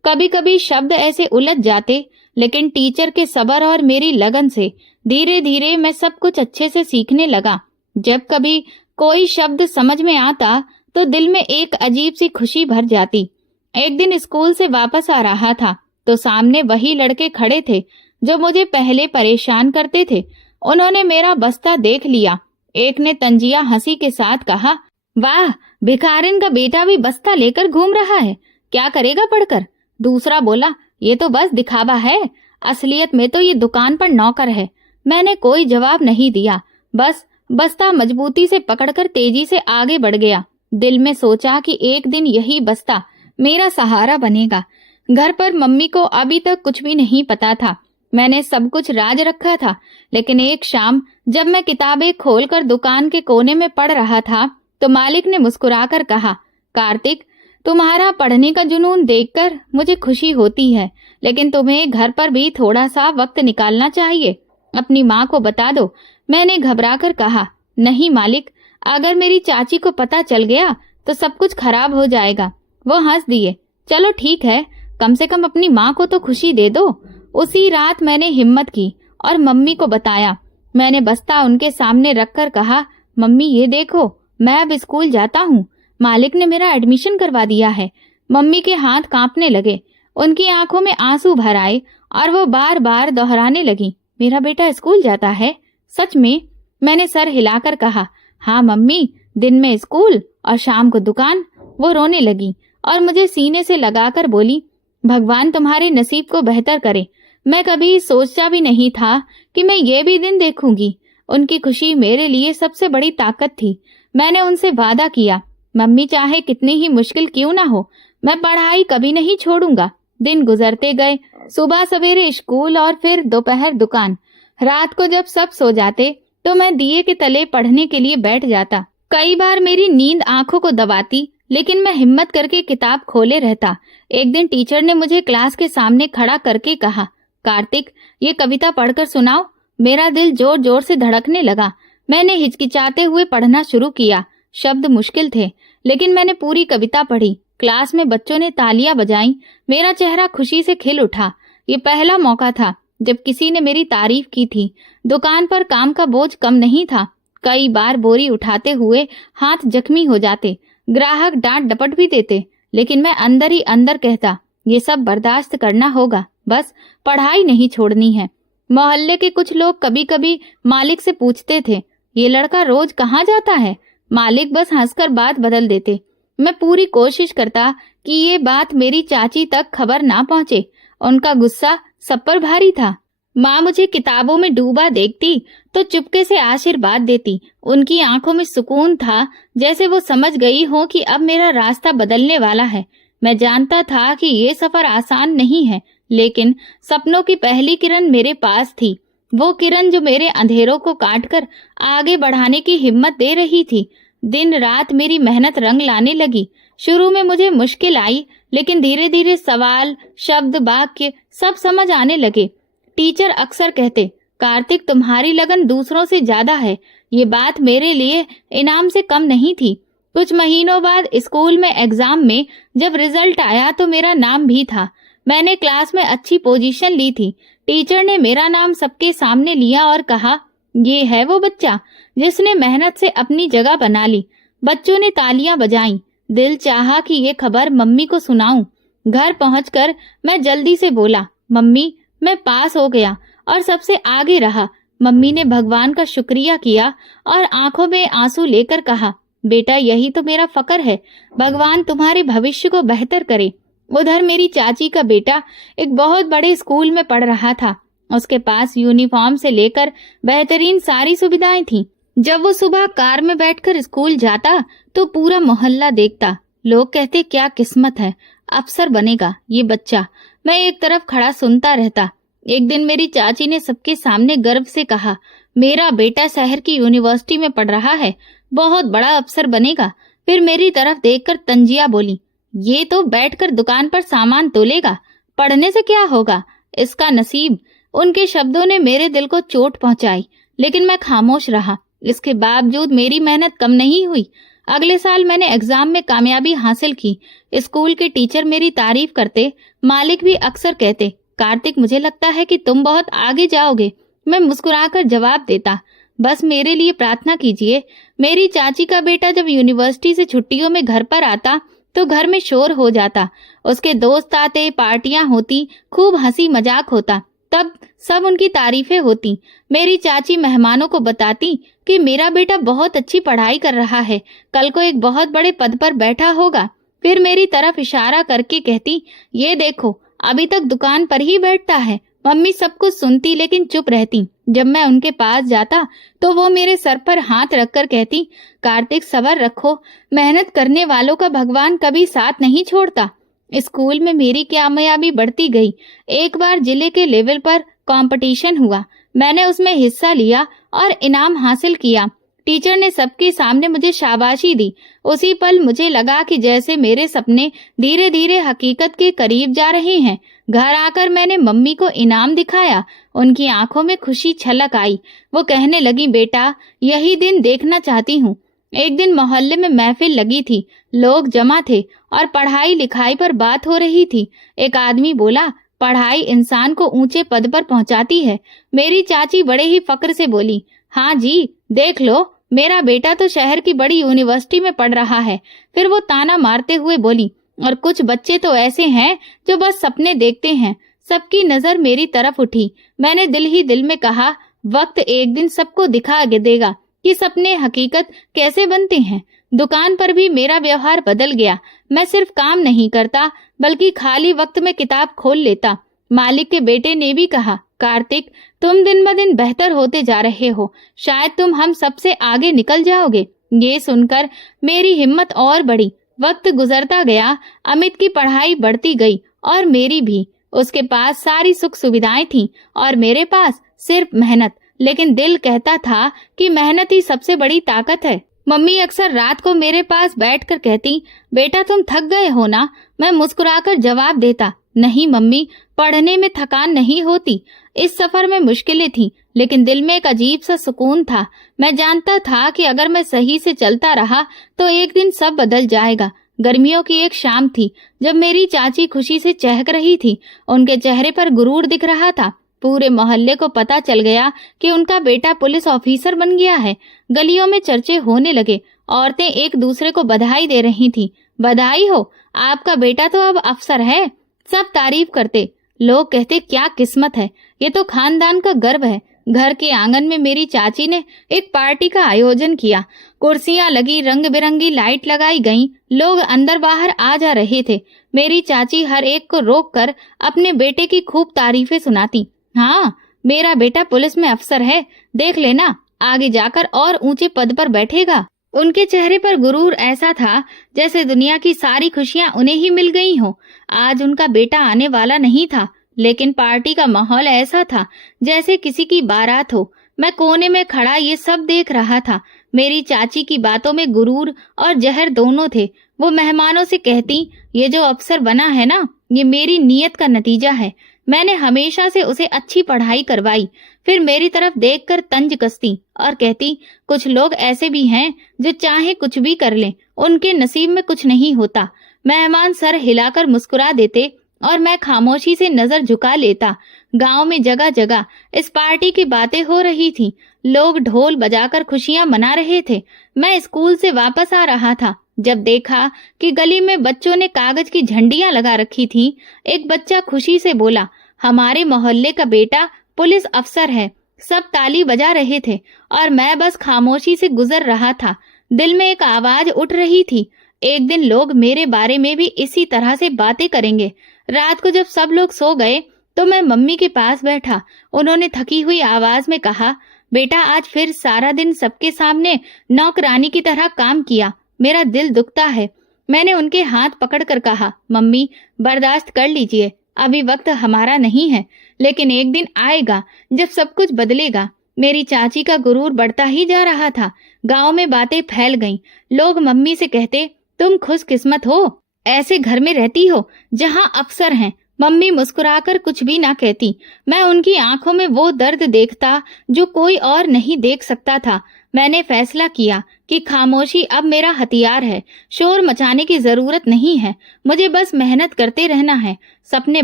कभी कभी शब्द ऐसे उलझ जाते, लेकिन टीचर के सब्र और मेरी लगन से धीरे धीरे मैं सब कुछ अच्छे से सीखने लगा। जब कभी कोई शब्द समझ में आता तो दिल में एक अजीब सी खुशी भर जाती। एक दिन स्कूल से वापस आ रहा था तो सामने वही लड़के खड़े थे जो मुझे पहले परेशान करते थे। उन्होंने मेरा बस्ता देख लिया। एक ने तंजिया हंसी के साथ कहा, वाह, भिखारिन का बेटा भी बस्ता लेकर घूम रहा है, क्या करेगा पढ़कर। दूसरा बोला, ये तो बस दिखावा है, असलियत में तो ये दुकान पर नौकर है। मैंने कोई जवाब नहीं दिया, बस बस्ता मजबूती से पकड़कर तेजी से आगे बढ़ गया। दिल में सोचा कि एक दिन यही बस्ता मेरा सहारा बनेगा। घर पर मम्मी को अभी तक कुछ भी नहीं पता था। मैंने सब कुछ राज रखा था, लेकिन एक शाम जब मैं किताबें खोलकर दुकान के कोने में पढ़ रहा था तो मालिक ने मुस्कुराकर कहा, कार्तिक, तुम्हारा पढ़ने का जुनून देखकर मुझे खुशी होती है, लेकिन तुम्हें घर पर भी थोड़ा सा वक्त निकालना चाहिए। अपनी माँ को बता दो। मैंने घबराकर कहा, नहीं मालिक, अगर मेरी चाची को पता चल गया तो सब कुछ खराब हो जाएगा। वो हंस दिए। चलो ठीक है, कम से कम अपनी माँ को तो खुशी दे दो। उसी रात मैंने हिम्मत की और मम्मी को बताया। मैंने बस्ता उनके सामने रखकर कहा, मम्मी ये देखो, मैं अब स्कूल जाता हूँ, मालिक ने मेरा एडमिशन करवा दिया है। मम्मी के हाथ कांपने लगे, उनकी आंखों में आंसू भर आए और वो बार बार दोहराने लगी, मेरा बेटा स्कूल जाता है? सच में? मैंने सर हिलाकर कहा, हाँ मम्मी, दिन में स्कूल और शाम को दुकान। वो रोने लगी और मुझे सीने से लगाकर बोली, भगवान तुम्हारे नसीब को बेहतर करे। मैं कभी सोचा भी नहीं था कि मैं ये भी दिन देखूंगी। उनकी खुशी मेरे लिए सबसे बड़ी ताकत थी। मैंने उनसे वादा किया, मम्मी चाहे कितनी ही मुश्किल क्यों ना हो, मैं पढ़ाई कभी नहीं छोड़ूंगा। दिन गुजरते गए, सुबह सवेरे स्कूल और फिर दोपहर दुकान। रात को जब सब सो जाते तो मैं दिए के तले पढ़ने के लिए बैठ जाता। कई बार मेरी नींद आंखों को दबाती, लेकिन मैं हिम्मत करके किताब खोले रहता। एक दिन टीचर ने मुझे क्लास के सामने खड़ा करके कहा, कार्तिक, ये कविता पढ़कर सुनाओ। मेरा दिल जोर जोर से धड़कने लगा। मैंने हिचकिचाते हुए पढ़ना शुरू किया। शब्द मुश्किल थे, लेकिन मैंने पूरी कविता पढ़ी। क्लास में बच्चों ने तालियां बजाईं। मेरा चेहरा खुशी से खिल उठा। ये पहला मौका था जब किसी ने मेरी तारीफ की थी। दुकान पर काम का बोझ कम नहीं था। कई बार बोरी उठाते हुए हाथ जख्मी हो जाते, ग्राहक डांट डपट भी देते, लेकिन मैं अंदर ही अंदर कहता, ये सब बर्दाश्त करना होगा, बस पढ़ाई नहीं छोड़नी है। मोहल्ले के कुछ लोग कभी कभी मालिक से पूछते थे, ये लड़का रोज कहाँ जाता है? मालिक बस हंसकर बात बदल देते। मैं पूरी कोशिश करता कि ये बात मेरी चाची तक खबर ना पहुंचे। उनका गुस्सा सब पर भारी था। माँ मुझे किताबों में डूबा देखती तो चुपके से आशीर्वाद देती। उनकी आंखों में सुकून था, जैसे वो समझ गई हो कि अब मेरा रास्ता बदलने वाला है। मैं जानता था कि ये सफर आसान नहीं है, लेकिन सपनों की पहली किरण मेरे पास थी। वो किरण जो मेरे अंधेरों को काटकर आगे बढ़ाने की हिम्मत दे रही थी। दिन रात मेरी मेहनत रंग लाने लगी। शुरू में मुझे मुश्किल आई, लेकिन धीरे धीरे सवाल, शब्द, वाक्य सब समझ आने लगे। टीचर अक्सर कहते, कार्तिक, तुम्हारी लगन दूसरों से ज्यादा है। ये बात मेरे लिए इनाम से कम नहीं थी। कुछ महीनों बाद स्कूल में एग्जाम में जब रिजल्ट आया तो मेरा नाम भी था। मैंने क्लास में अच्छी पोजीशन ली थी। टीचर ने मेरा नाम सबके सामने लिया और कहा, ये है वो बच्चा जिसने मेहनत से अपनी जगह बना ली। बच्चों ने तालियां बजाईं। दिल चाहा कि ये खबर मम्मी को सुनाऊं। घर पहुंचकर मैं जल्दी से बोला, मम्मी, मैं पास हो गया और सबसे आगे रहा। मम्मी ने भगवान का शुक्रिया किया और आंखों में आंसू लेकर कहा, बेटा, यही तो मेरा फकर है। भगवान तुम्हारे भविष्य को बेहतर करे। उधर मेरी चाची का बेटा एक बहुत बड़े स्कूल में पढ़ रहा था। उसके पास यूनिफॉर्म से लेकर बेहतरीन सारी सुविधाएं थीं। जब वो सुबह कार में बैठकर स्कूल जाता तो पूरा मोहल्ला देखता। लोग कहते, क्या किस्मत है, अफसर बनेगा ये बच्चा। मैं एक तरफ खड़ा सुनता रहता। एक दिन मेरी चाची ने सबके सामने गर्व से कहा, मेरा बेटा शहर की यूनिवर्सिटी में पढ़ रहा है, बहुत बड़ा अफसर बनेगा। फिर मेरी तरफ देखकर तंजिया बोली, ये तो बैठकर दुकान पर सामान तोलेगा, पढ़ने से क्या होगा, इसका नसीब। उनके शब्दों ने मेरे दिल को चोट पहुंचाई, लेकिन मैं खामोश रहा। इसके बावजूद मेरी मेहनत कम नहीं हुई। अगले साल मैंने एग्जाम में कामयाबी हासिल की। स्कूल के टीचर मेरी तारीफ करते, मालिक भी अक्सर कहते, कार्तिक, मुझे लगता है कि तुम बहुत आगे जाओगे। मैं मुस्कुराकर जवाब देता, बस मेरे लिए प्रार्थना कीजिए। मेरी चाची का बेटा जब यूनिवर्सिटी से छुट्टियों में घर पर आता तो घर में शोर हो जाता। उसके दोस्त आते, पार्टियां होती, खूब हंसी मजाक होता। तब सब उनकी तारीफें होती। मेरी चाची मेहमानों को बताती कि मेरा बेटा बहुत अच्छी पढ़ाई कर रहा है, कल को एक बहुत बड़े पद पर बैठा होगा। फिर मेरी तरफ इशारा करके कहती, ये देखो, अभी तक दुकान पर ही बैठता है। मम्मी सब कुछ सुनती लेकिन चुप रहती। जब मैं उनके पास जाता तो वो मेरे सर पर हाथ रखकर कहती, कार्तिक, सब्र रखो, मेहनत करने वालों का भगवान कभी साथ नहीं छोड़ता। स्कूल में मेरी कामयाबी बढ़ती गई। एक बार जिले के लेवल पर कंपटीशन हुआ। मैंने उसमें हिस्सा लिया और इनाम हासिल किया। टीचर ने सबके सामने मुझे शाबाशी दी। उसी पल मुझे लगा कि जैसे मेरे सपने धीरे धीरे हकीकत के करीब जा रहे हैं। घर आकर मैंने मम्मी को इनाम दिखाया। उनकी आंखों में खुशी छलक आई। वो कहने लगी, बेटा, यही दिन देखना चाहती हूँ। एक दिन मोहल्ले में महफिल लगी थी। लोग जमा थे और पढ़ाई लिखाई पर बात हो रही थी। एक आदमी बोला, पढ़ाई इंसान को ऊंचे पद पर पहुंचाती है। मेरी चाची बड़े ही फक्र से बोली, हाँ जी, देख लो, मेरा बेटा तो शहर की बड़ी यूनिवर्सिटी में पढ़ रहा है। फिर वो ताना मारते हुए बोली, और कुछ बच्चे तो ऐसे हैं जो बस सपने देखते हैं। सबकी नजर मेरी तरफ उठी। मैंने दिल ही दिल में कहा, वक्त एक दिन सबको दिखा देगा कि सपने हकीकत कैसे बनते हैं। दुकान पर भी मेरा व्यवहार बदल गया। मैं सिर्फ काम नहीं करता, बल्कि खाली वक्त में किताब खोल लेता। मालिक के बेटे ने भी कहा, कार्तिक, तुम दिन ब दिन बेहतर होते जा रहे हो, शायद तुम हम सबसे आगे निकल जाओगे। ये सुनकर मेरी हिम्मत और बढ़ी। वक्त गुजरता गया, अमित की पढ़ाई बढ़ती गई और मेरी भी। उसके पास सारी सुख सुविधाएं थीं और मेरे पास सिर्फ मेहनत। लेकिन दिल कहता था कि मेहनत ही सबसे बड़ी ताकत है। मम्मी अक्सर रात को मेरे पास बैठकर कहती, बेटा तुम थक गए हो ना? मैं मुस्कुराकर जवाब देता, नहीं मम्मी, पढ़ने में थकान नहीं होती। इस सफर में मुश्किलें थीं, लेकिन दिल में एक अजीब सा सुकून था। मैं जानता था कि अगर मैं सही से चलता रहा तो एक दिन सब बदल जाएगा। गर्मियों की एक शाम थी जब मेरी चाची खुशी से चहक रही थी। उनके चेहरे पर गुरूर दिख रहा था। पूरे मोहल्ले को पता चल गया कि उनका बेटा पुलिस ऑफिसर बन गया है। गलियों में चर्चे होने लगे। औरतें एक दूसरे को बधाई दे रही थीं। बधाई हो, आपका बेटा तो अब अफसर है। सब तारीफ करते। लोग कहते, क्या किस्मत है, ये तो खानदान का गर्व है। घर के आंगन में मेरी चाची ने एक पार्टी का आयोजन किया। कुर्सियां लगी, रंग बिरंगी लाइट लगाई गईं। लोग अंदर बाहर आ जा रहे थे। मेरी चाची हर एक को रोककर अपने बेटे की खूब तारीफें सुनाती। हाँ, मेरा बेटा पुलिस में अफसर है, देख लेना, आगे जाकर और ऊंचे पद पर बैठेगा। उनके चेहरे पर गुरूर ऐसा था जैसे दुनिया की सारी खुशियां उन्हें ही मिल गई हो। आज उनका बेटा आने वाला नहीं था, लेकिन पार्टी का माहौल ऐसा था जैसे किसी की बारात हो। मैं कोने में खड़ा ये सब देख रहा था। मेरी चाची की बातों में गुरूर और जहर दोनों थे। वो मेहमानों से कहती, ये जो अफसर बना है ना, ये मेरी नीयत का नतीजा है। मैंने हमेशा से उसे अच्छी पढ़ाई करवाई। फिर मेरी तरफ देखकर तंज कसती और कहती, कुछ लोग ऐसे भी हैं जो चाहे कुछ भी कर लें, उनके नसीब में कुछ नहीं होता। मेहमान सर हिलाकर मुस्कुरा देते और मैं खामोशी से नजर झुका लेता। गांव में जगह जगह इस पार्टी की बातें हो रही थी। लोग ढोल बजाकर खुशियां मना रहे थे। मैं स्कूल से वापस आ रहा था जब देखा कि गली में बच्चों ने कागज की झंडियां लगा रखी थी। एक बच्चा खुशी से बोला, हमारे मोहल्ले का बेटा पुलिस अफसर है। सब ताली बजा रहे थे और मैं बस खामोशी से गुजर रहा था। दिल में एक आवाज उठ रही थी, एक दिन लोग मेरे बारे में भी इसी तरह से बातें करेंगे। रात को जब सब लोग सो गए तो मैं मम्मी के पास बैठा। उन्होंने थकी हुई आवाज में कहा, बेटा आज फिर सारा दिन सबके सामने नौकरानी की तरह काम किया, मेरा दिल दुखता है। मैंने उनके हाथ पकड़कर कहा, मम्मी बर्दाश्त कर लीजिए, अभी वक्त हमारा नहीं है, लेकिन एक दिन आएगा जब सब कुछ बदलेगा। मेरी चाची का गुरूर बढ़ता ही जा रहा था। गांव में बातें फैल गईं। लोग मम्मी से कहते, तुम खुशकिस्मत हो, ऐसे घर में रहती हो जहां अफसर हैं। मम्मी मुस्कुराकर कुछ भी ना कहती। मैं उनकी आंखों में वो दर्द देखता जो कोई और नहीं देख सकता था। मैंने फैसला किया कि खामोशी अब मेरा हथियार है। शोर मचाने की जरूरत नहीं है, मुझे बस मेहनत करते रहना है। सपने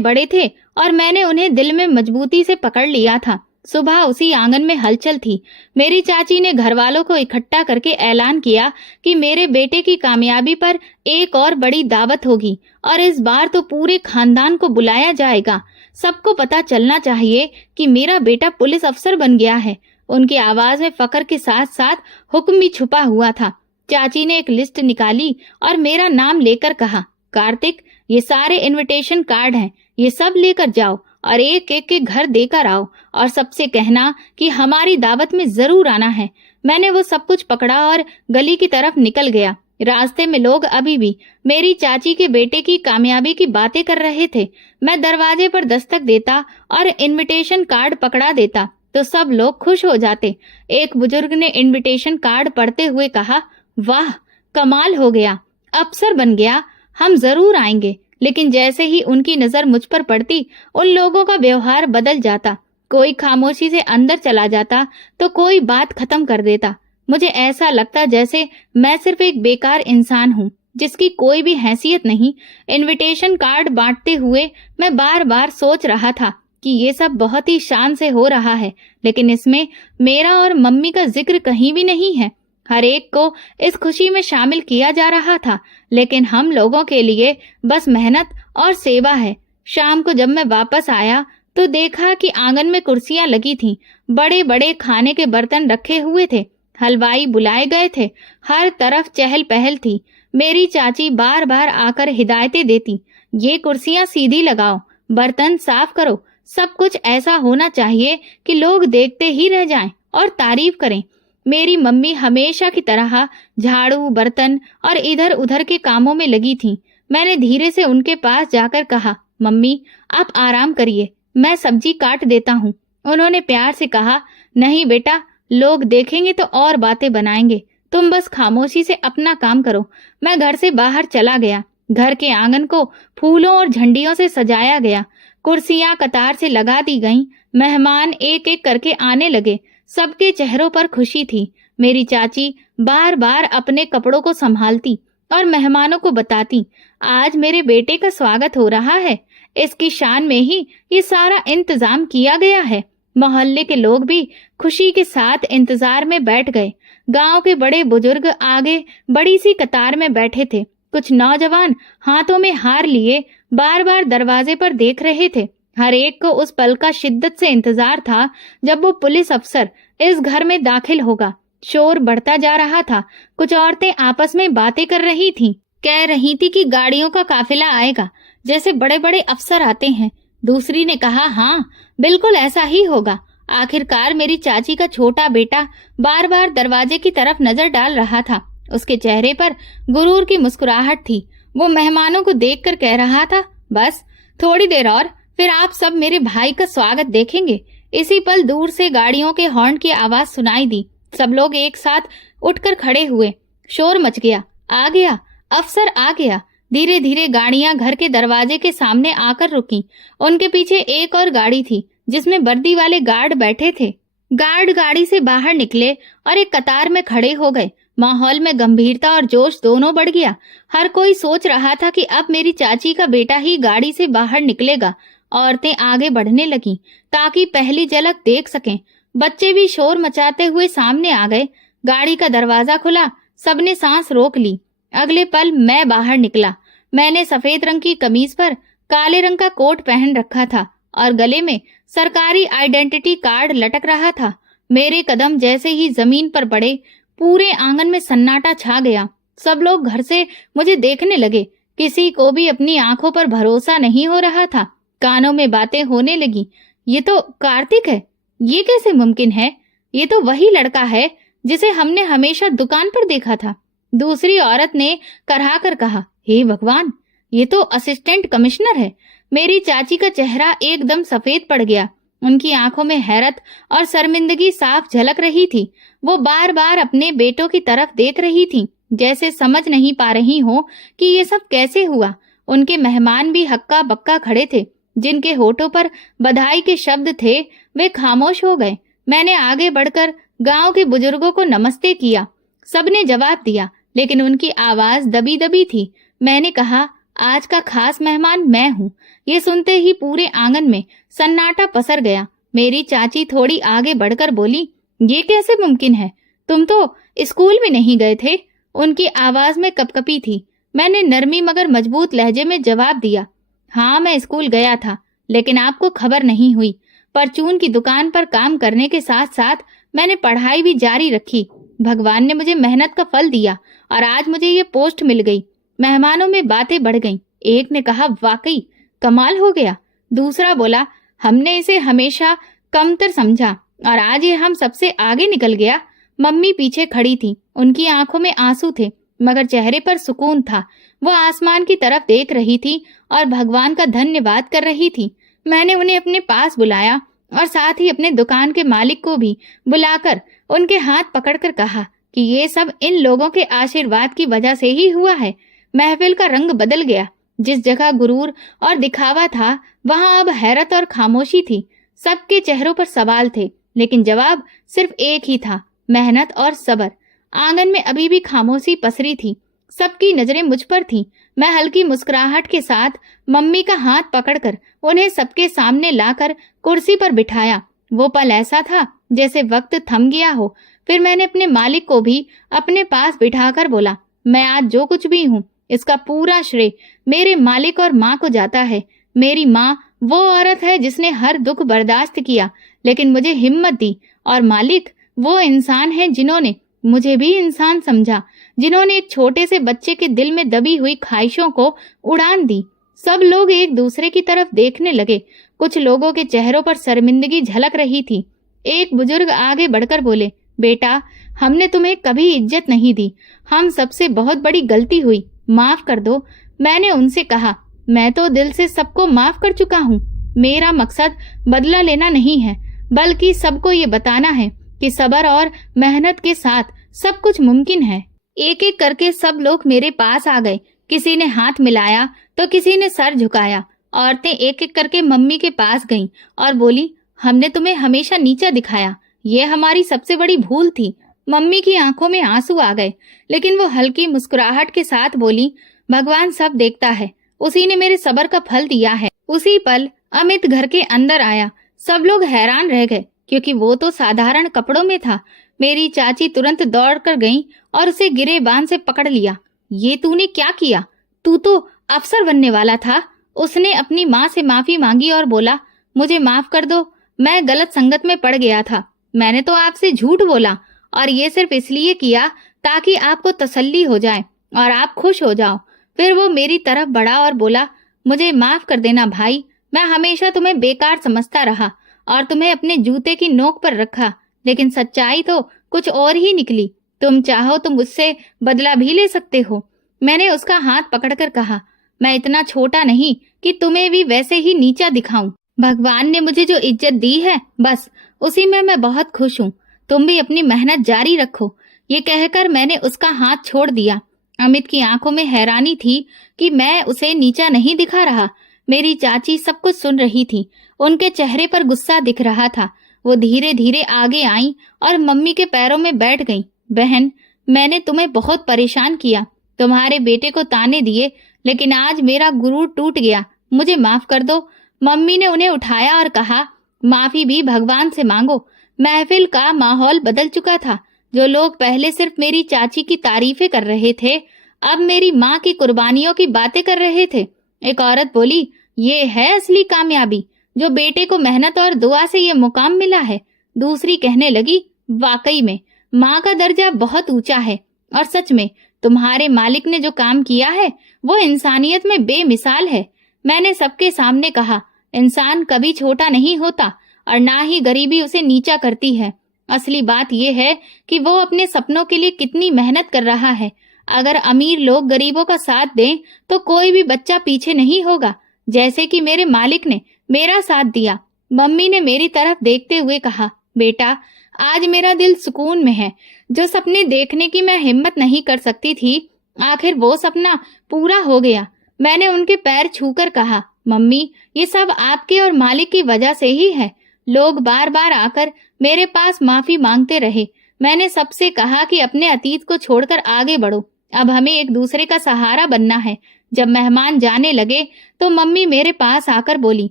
बड़े थे और मैंने उन्हें दिल में मजबूती से पकड़ लिया था। सुबह उसी आंगन में हलचल थी। मेरी चाची ने घर वालों को इकट्ठा करके ऐलान किया कि मेरे बेटे की कामयाबी पर एक और बड़ी दावत होगी और इस बार तो पूरे खानदान को बुलाया जाएगा। सबको पता चलना चाहिए कि मेरा बेटा पुलिस अफसर बन गया है। उनकी आवाज में फक्र के साथ साथ हुक्म भी छुपा हुआ था। चाची ने एक लिस्ट निकाली और मेरा नाम लेकर कहा, कार्तिक, ये सारे इनविटेशन कार्ड हैं, ये सब लेकर जाओ और एक एक के घर देकर आओ और सबसे कहना कि हमारी दावत में जरूर आना है। मैंने वो सब कुछ पकड़ा और गली की तरफ निकल गया। रास्ते में लोग अभी भी मेरी चाची के बेटे की कामयाबी की बातें कर रहे थे। मैं दरवाजे पर दस्तक देता और इनविटेशन कार्ड पकड़ा देता तो सब लोग खुश हो जाते। एक बुजुर्ग ने इनविटेशन कार्ड पढ़ते हुए कहा, वाह, कमाल हो गया, अफसर बन गया, हम जरूर आएंगे। लेकिन जैसे ही उनकी नजर मुझ पर पड़ती, उन लोगों का व्यवहार बदल जाता। कोई खामोशी से अंदर चला जाता तो कोई बात खत्म कर देता। मुझे ऐसा लगता जैसे मैं सिर्फ एक बेकार इंसान हूँ जिसकी कोई भी हैसियत नहीं। इनविटेशन कार्ड बांटते हुए मैं बार बार सोच रहा था कि ये सब बहुत ही शान से हो रहा है, लेकिन इसमें मेरा और मम्मी का जिक्र कहीं भी नहीं है। हर एक को इस खुशी में शामिल किया जा रहा था, लेकिन हम लोगों के लिए बस मेहनत और सेवा है। शाम को जब मैं वापस आया तो देखा कि आंगन में कुर्सियां लगी थीं, बड़े बड़े खाने के बर्तन रखे हुए थे, हलवाई बुलाए गए थे, हर तरफ चहल पहल थी। मेरी चाची बार बार आकर हिदायतें देती, ये कुर्सियां सीधी लगाओ, बर्तन साफ करो। सब कुछ ऐसा होना चाहिए कि लोग देखते ही रह जाएं और तारीफ करें। मेरी मम्मी हमेशा की तरह झाड़ू, बर्तन और इधर उधर के कामों में लगी थीं। मैंने धीरे से उनके पास जाकर कहा, मम्मी आप आराम करिए, मैं सब्जी काट देता हूँ। उन्होंने प्यार से कहा, नहीं बेटा, लोग देखेंगे तो और बातें बनाएंगे, तुम बस खामोशी से अपना काम करो। मैं घर से बाहर चला गया। घर के आंगन को फूलों और झंडियों से सजाया गया। कुर्सियां कतार से लगा दी गईं। मेहमान एक एक करके आने लगे। सबके चेहरों पर खुशी थी। मेरी चाची बार बार अपने कपड़ों को संभालती और मेहमानों को बताती, आज मेरे बेटे का स्वागत हो रहा है। इसकी शान में ही ये सारा इंतजाम किया गया है। मोहल्ले के लोग भी खुशी के साथ इंतजार में बैठ गए। गांव के बड़े बुजुर्ग आगे बड़ी सी कतार में बैठे थे। कुछ नौजवान हाथों में हार लिए बार बार दरवाजे पर देख रहे थे। हर एक को उस पल का शिद्दत से इंतजार था जब वो पुलिस अफसर इस घर में दाखिल होगा। शोर बढ़ता जा रहा था। कुछ औरतें आपस में बातें कर रही थीं। कह रही थी कि गाड़ियों का काफिला आएगा, जैसे बड़े बड़े अफसर आते हैं। दूसरी ने कहा, हाँ बिल्कुल ऐसा ही होगा। आखिरकार मेरी चाची का छोटा बेटा बार बार दरवाजे की तरफ नजर डाल रहा था। उसके चेहरे पर गुरूर की मुस्कुराहट थी। वो मेहमानों को देखकर कह रहा था, बस थोड़ी देर और, फिर आप सब मेरे भाई का स्वागत देखेंगे। इसी पल दूर से गाड़ियों के हॉर्न की आवाज सुनाई दी। सब लोग एक साथ उठकर खड़े हुए। शोर मच गया, आ गया, अफसर आ गया। धीरे धीरे गाड़ियां घर के दरवाजे के सामने आकर रुकी। उनके पीछे एक और गाड़ी थी जिसमें वर्दी वाले गार्ड बैठे थे। गार्ड गाड़ी से बाहर निकले और एक कतार में खड़े हो गए। माहौल में गंभीरता और जोश दोनों बढ़ गया। हर कोई सोच रहा था कि अब मेरी चाची का बेटा ही गाड़ी से बाहर निकलेगा। औरतें आगे बढ़ने लगीं ताकि पहली झलक देख सकें। बच्चे भी शोर मचाते हुए सामने आ गए। गाड़ी का दरवाजा खुला। सबने सांस रोक ली। अगले पल मैं बाहर निकला। मैंने सफेद रंग की कमीज पर काले रंग का कोट पहन रखा था और गले में सरकारी आइडेंटिटी कार्ड लटक रहा था। मेरे कदम जैसे ही जमीन पर पड़े, पूरे आंगन में सन्नाटा छा गया। सब लोग घर से मुझे देखने लगे। किसी को भी अपनी आंखों पर भरोसा नहीं हो रहा था। कानों में बातें होने लगी, ये तो कार्तिक है, ये कैसे मुमकिन है? ये तो वही लड़का है जिसे हमने हमेशा दुकान पर देखा था। दूसरी औरत ने कराह कर कहा, हे भगवान, ये तो असिस्टेंट कमिश्नर है। मेरी चाची का चेहरा एकदम सफेद पड़ गया। उनकी आंखों में हैरत और शर्मिंदगी साफ झलक रही थी। वो बार बार अपने बेटों की तरफ देख रही थी, जैसे समझ नहीं पा रही हो कि ये सब कैसे हुआ। उनके मेहमान भी हक्का बक्का खड़े थे। जिनके होठों पर बधाई के शब्द थे, वे खामोश हो गए। मैंने आगे बढ़कर गांव के बुजुर्गों को नमस्ते किया। सबने जवाब दिया, लेकिन उनकी आवाज दबी दबी थी। मैंने कहा, आज का खास मेहमान मैं हूँ। ये सुनते ही पूरे आंगन में सन्नाटा पसर गया। मेरी चाची थोड़ी आगे बढ़कर बोली, ये कैसे मुमकिन है? तुम तो स्कूल भी नहीं गए थे। उनकी आवाज में कपकपी थी। मैंने नरमी मगर मजबूत लहजे में जवाब दिया, हाँ मैं स्कूल गया था, लेकिन आपको खबर नहीं हुई। परचून की दुकान पर काम करने के साथ साथ मैंने पढ़ाई भी जारी रखी। भगवान ने मुझे मेहनत का फल दिया और आज मुझे ये पोस्ट मिल गई। मेहमानों में बातें बढ़ गईं। एक ने कहा, वाकई कमाल हो गया। दूसरा बोला, हमने इसे हमेशा कमतर समझा और आज ये हम सबसे आगे निकल गया। मम्मी पीछे खड़ी थी। उनकी आंखों में आंसू थे, मगर चेहरे पर सुकून था। वो आसमान की तरफ देख रही थी और भगवान का धन्यवाद कर रही थी। मैंने उन्हें अपने पास बुलाया और साथ ही अपने दुकान के मालिक को भी बुलाकर उनके हाथ पकड़कर कहा कि ये सब इन लोगों के आशीर्वाद की वजह से ही हुआ है। महफिल का रंग बदल गया। जिस जगह गुरूर और दिखावा था, वहां अब हैरत और खामोशी थी। सबके चेहरों पर सवाल थे, लेकिन जवाब सिर्फ एक ही था, मेहनत और सब्र। आंगन में अभी भी खामोशी पसरी थी। सबकी नजरें मुझ पर थीं। मैं हल्की मुस्कुराहट के साथ मम्मी का हाथ पकड़कर उन्हें सबके सामने लाकर कुर्सी पर बिठाया। वो पल ऐसा था जैसे वक्त थम गया हो। फिर मैंने अपने मालिक को भी अपने पास बिठाकर बोला, मैं आज जो कुछ भी हूँ, इसका पूरा श्रेय मेरे मालिक और माँ को जाता है। मेरी माँ वो औरत है जिसने हर दुख बर्दाश्त किया, लेकिन मुझे हिम्मत दी, और मालिक वो इंसान है जिन्होंने मुझे भी इंसान समझा, जिन्होंने एक छोटे से बच्चे के दिल में दबी हुई ख्वाहिशों को उड़ान दी। सब लोग एक दूसरे की तरफ देखने लगे। कुछ लोगों के चेहरों पर शर्मिंदगी झलक रही थी। एक बुजुर्ग आगे बढ़कर बोले, बेटा, हमने तुम्हें कभी इज्जत नहीं दी, हम सबसे बहुत बड़ी गलती हुई, माफ कर दो। मैंने उनसे कहा, मैं तो दिल से सबको माफ कर चुका हूँ। मेरा मकसद बदला लेना नहीं है, बल्कि सबको ये बताना है कि सब्र और मेहनत के साथ सब कुछ मुमकिन है। एक एक करके सब लोग मेरे पास आ गए। किसी ने हाथ मिलाया तो किसी ने सर झुकाया। औरतें एक एक करके मम्मी के पास गईं और बोली, हमने तुम्हें हमेशा नीचा दिखाया, ये हमारी सबसे बड़ी भूल थी। मम्मी की आंखों में आंसू आ गए, लेकिन वो हल्की मुस्कुराहट के साथ बोली, भगवान सब देखता है, उसी ने मेरे सब्र का फल दिया है। उसी पल अमित घर के अंदर आया। सब लोग हैरान रह गए, क्योंकि वो तो साधारण कपड़ों में था। मेरी चाची तुरंत दौड़ कर गई और उसे गिरेबान से पकड़ लिया। ये तूने क्या किया? तू तो अफसर बनने वाला था। उसने अपनी माँ से माफी मांगी और बोला, मुझे माफ कर दो, मैं गलत संगत में पड़ गया था। मैंने तो आपसे झूठ बोला और ये सिर्फ इसलिए किया ताकि आपको तसल्ली हो जाए और आप खुश हो जाओ। फिर वो मेरी तरफ बढ़ा और बोला, मुझे माफ कर देना भाई, मैं हमेशा तुम्हें बेकार समझता रहा और तुम्हें अपने जूते की नोक पर रखा, लेकिन सच्चाई तो कुछ और ही निकली। तुम चाहो तो मुझसे बदला भी ले सकते हो। मैंने उसका हाथ पकड़कर कहा, मैं इतना छोटा नहीं कि तुम्हें भी वैसे ही नीचा दिखाऊं। भगवान ने मुझे जो इज्जत दी है, बस उसी में मैं बहुत खुश हूँ। तुम भी अपनी मेहनत जारी रखो। ये कहकर मैंने उसका हाथ छोड़ दिया। अमित की आंखों में हैरानी थी कि मैं उसे नीचा नहीं दिखा रहा। मेरी चाची सब कुछ सुन रही थी, उनके चेहरे पर गुस्सा दिख रहा था। वो धीरे धीरे आगे आई और मम्मी के पैरों में बैठ गई। बहन, मैंने तुम्हें बहुत परेशान किया, तुम्हारे बेटे को ताने दिए, लेकिन आज मेरा गुरूर टूट गया, मुझे माफ कर दो। मम्मी ने उन्हें उठाया और कहा, माफी भी भगवान से मांगो। महफिल का माहौल बदल चुका था। जो लोग पहले सिर्फ मेरी चाची की तारीफें कर रहे थे, अब मेरी माँ की कुर्बानियों की बातें कर रहे थे। एक औरत बोली, ये है असली कामयाबी, जो बेटे को मेहनत और दुआ से ये मुकाम मिला है। दूसरी कहने लगी, वाकई में माँ का दर्जा बहुत ऊंचा है और सच में तुम्हारे मालिक ने जो काम किया है वो इंसानियत में बेमिसाल है। मैंने सबके सामने कहा, इंसान कभी छोटा नहीं होता और ना ही गरीबी उसे नीचा करती है। असली बात यह है कि वो अपने सपनों के लिए कितनी मेहनत कर रहा है। अगर अमीर लोग गरीबों का साथ दें तो कोई भी बच्चा पीछे नहीं होगा, जैसे कि मेरे मालिक ने मेरा साथ दिया। मम्मी ने मेरी तरफ देखते हुए कहा, बेटा, आज मेरा दिल सुकून में है। जो सपने देखने की मैं हिम्मत नहीं कर सकती थी, आखिर वो सपना पूरा हो गया। मैंने उनके पैर छूकर कहा, मम्मी, ये सब आपके और मालिक की वजह से ही है। लोग बार बार आकर मेरे पास माफी मांगते रहे। मैंने सबसे कहा कि अपने अतीत को छोड़कर आगे बढ़ो, अब हमें एक दूसरे का सहारा बनना है। जब मेहमान जाने लगे तो मम्मी मेरे पास आकर बोली,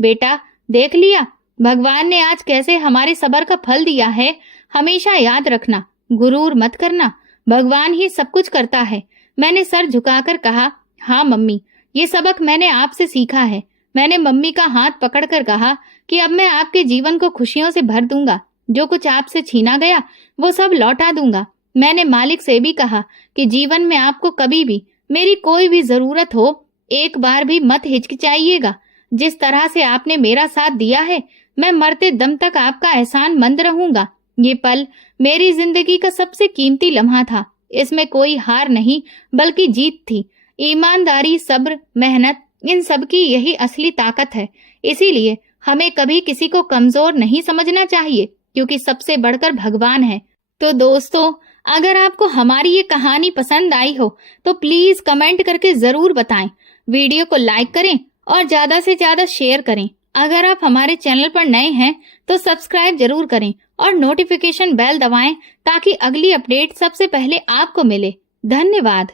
बेटा, देख लिया, भगवान ने आज कैसे हमारे सब्र का फल दिया है। हमेशा याद रखना, गुरूर मत करना, भगवान ही सब कुछ करता है। मैंने सर झुकाकर कहा, हाँ मम्मी, ये सबक मैंने आपसे सीखा है। मैंने मम्मी का हाथ पकड़कर कहा कि अब मैं आपके जीवन को खुशियों से भर दूंगा। जो कुछ आपसे छीना गया वो सब लौटा दूंगा। मैंने मालिक से भी कहा कि जीवन में आपको कभी भी मेरी कोई भी जरूरत हो, एक बार भी मत हिचकिचाइएगा। जिस तरह से आपने मेरा साथ दिया है, मैं मरते दम तक आपका एहसानमंद रहूंगा। ये पल मेरी जिंदगी का सबसे कीमती लम्हा था। इसमें कोई हार नहीं बल्कि जीत थी। ईमानदारी, सब्र, मेहनत, इन सब की यही असली ताकत है। इसीलिए हमें कभी किसी को कमजोर नहीं समझना चाहिए, क्योंकि सबसे बढ़कर भगवान है। तो दोस्तों, अगर आपको हमारी ये कहानी पसंद आई हो तो प्लीज कमेंट करके जरूर बताएं। वीडियो को लाइक करें और ज्यादा से ज्यादा शेयर करें। अगर आप हमारे चैनल पर नए हैं तो सब्सक्राइब जरूर करें और नोटिफिकेशन बेल दबाएं ताकि अगली अपडेट सबसे पहले आपको मिले। धन्यवाद।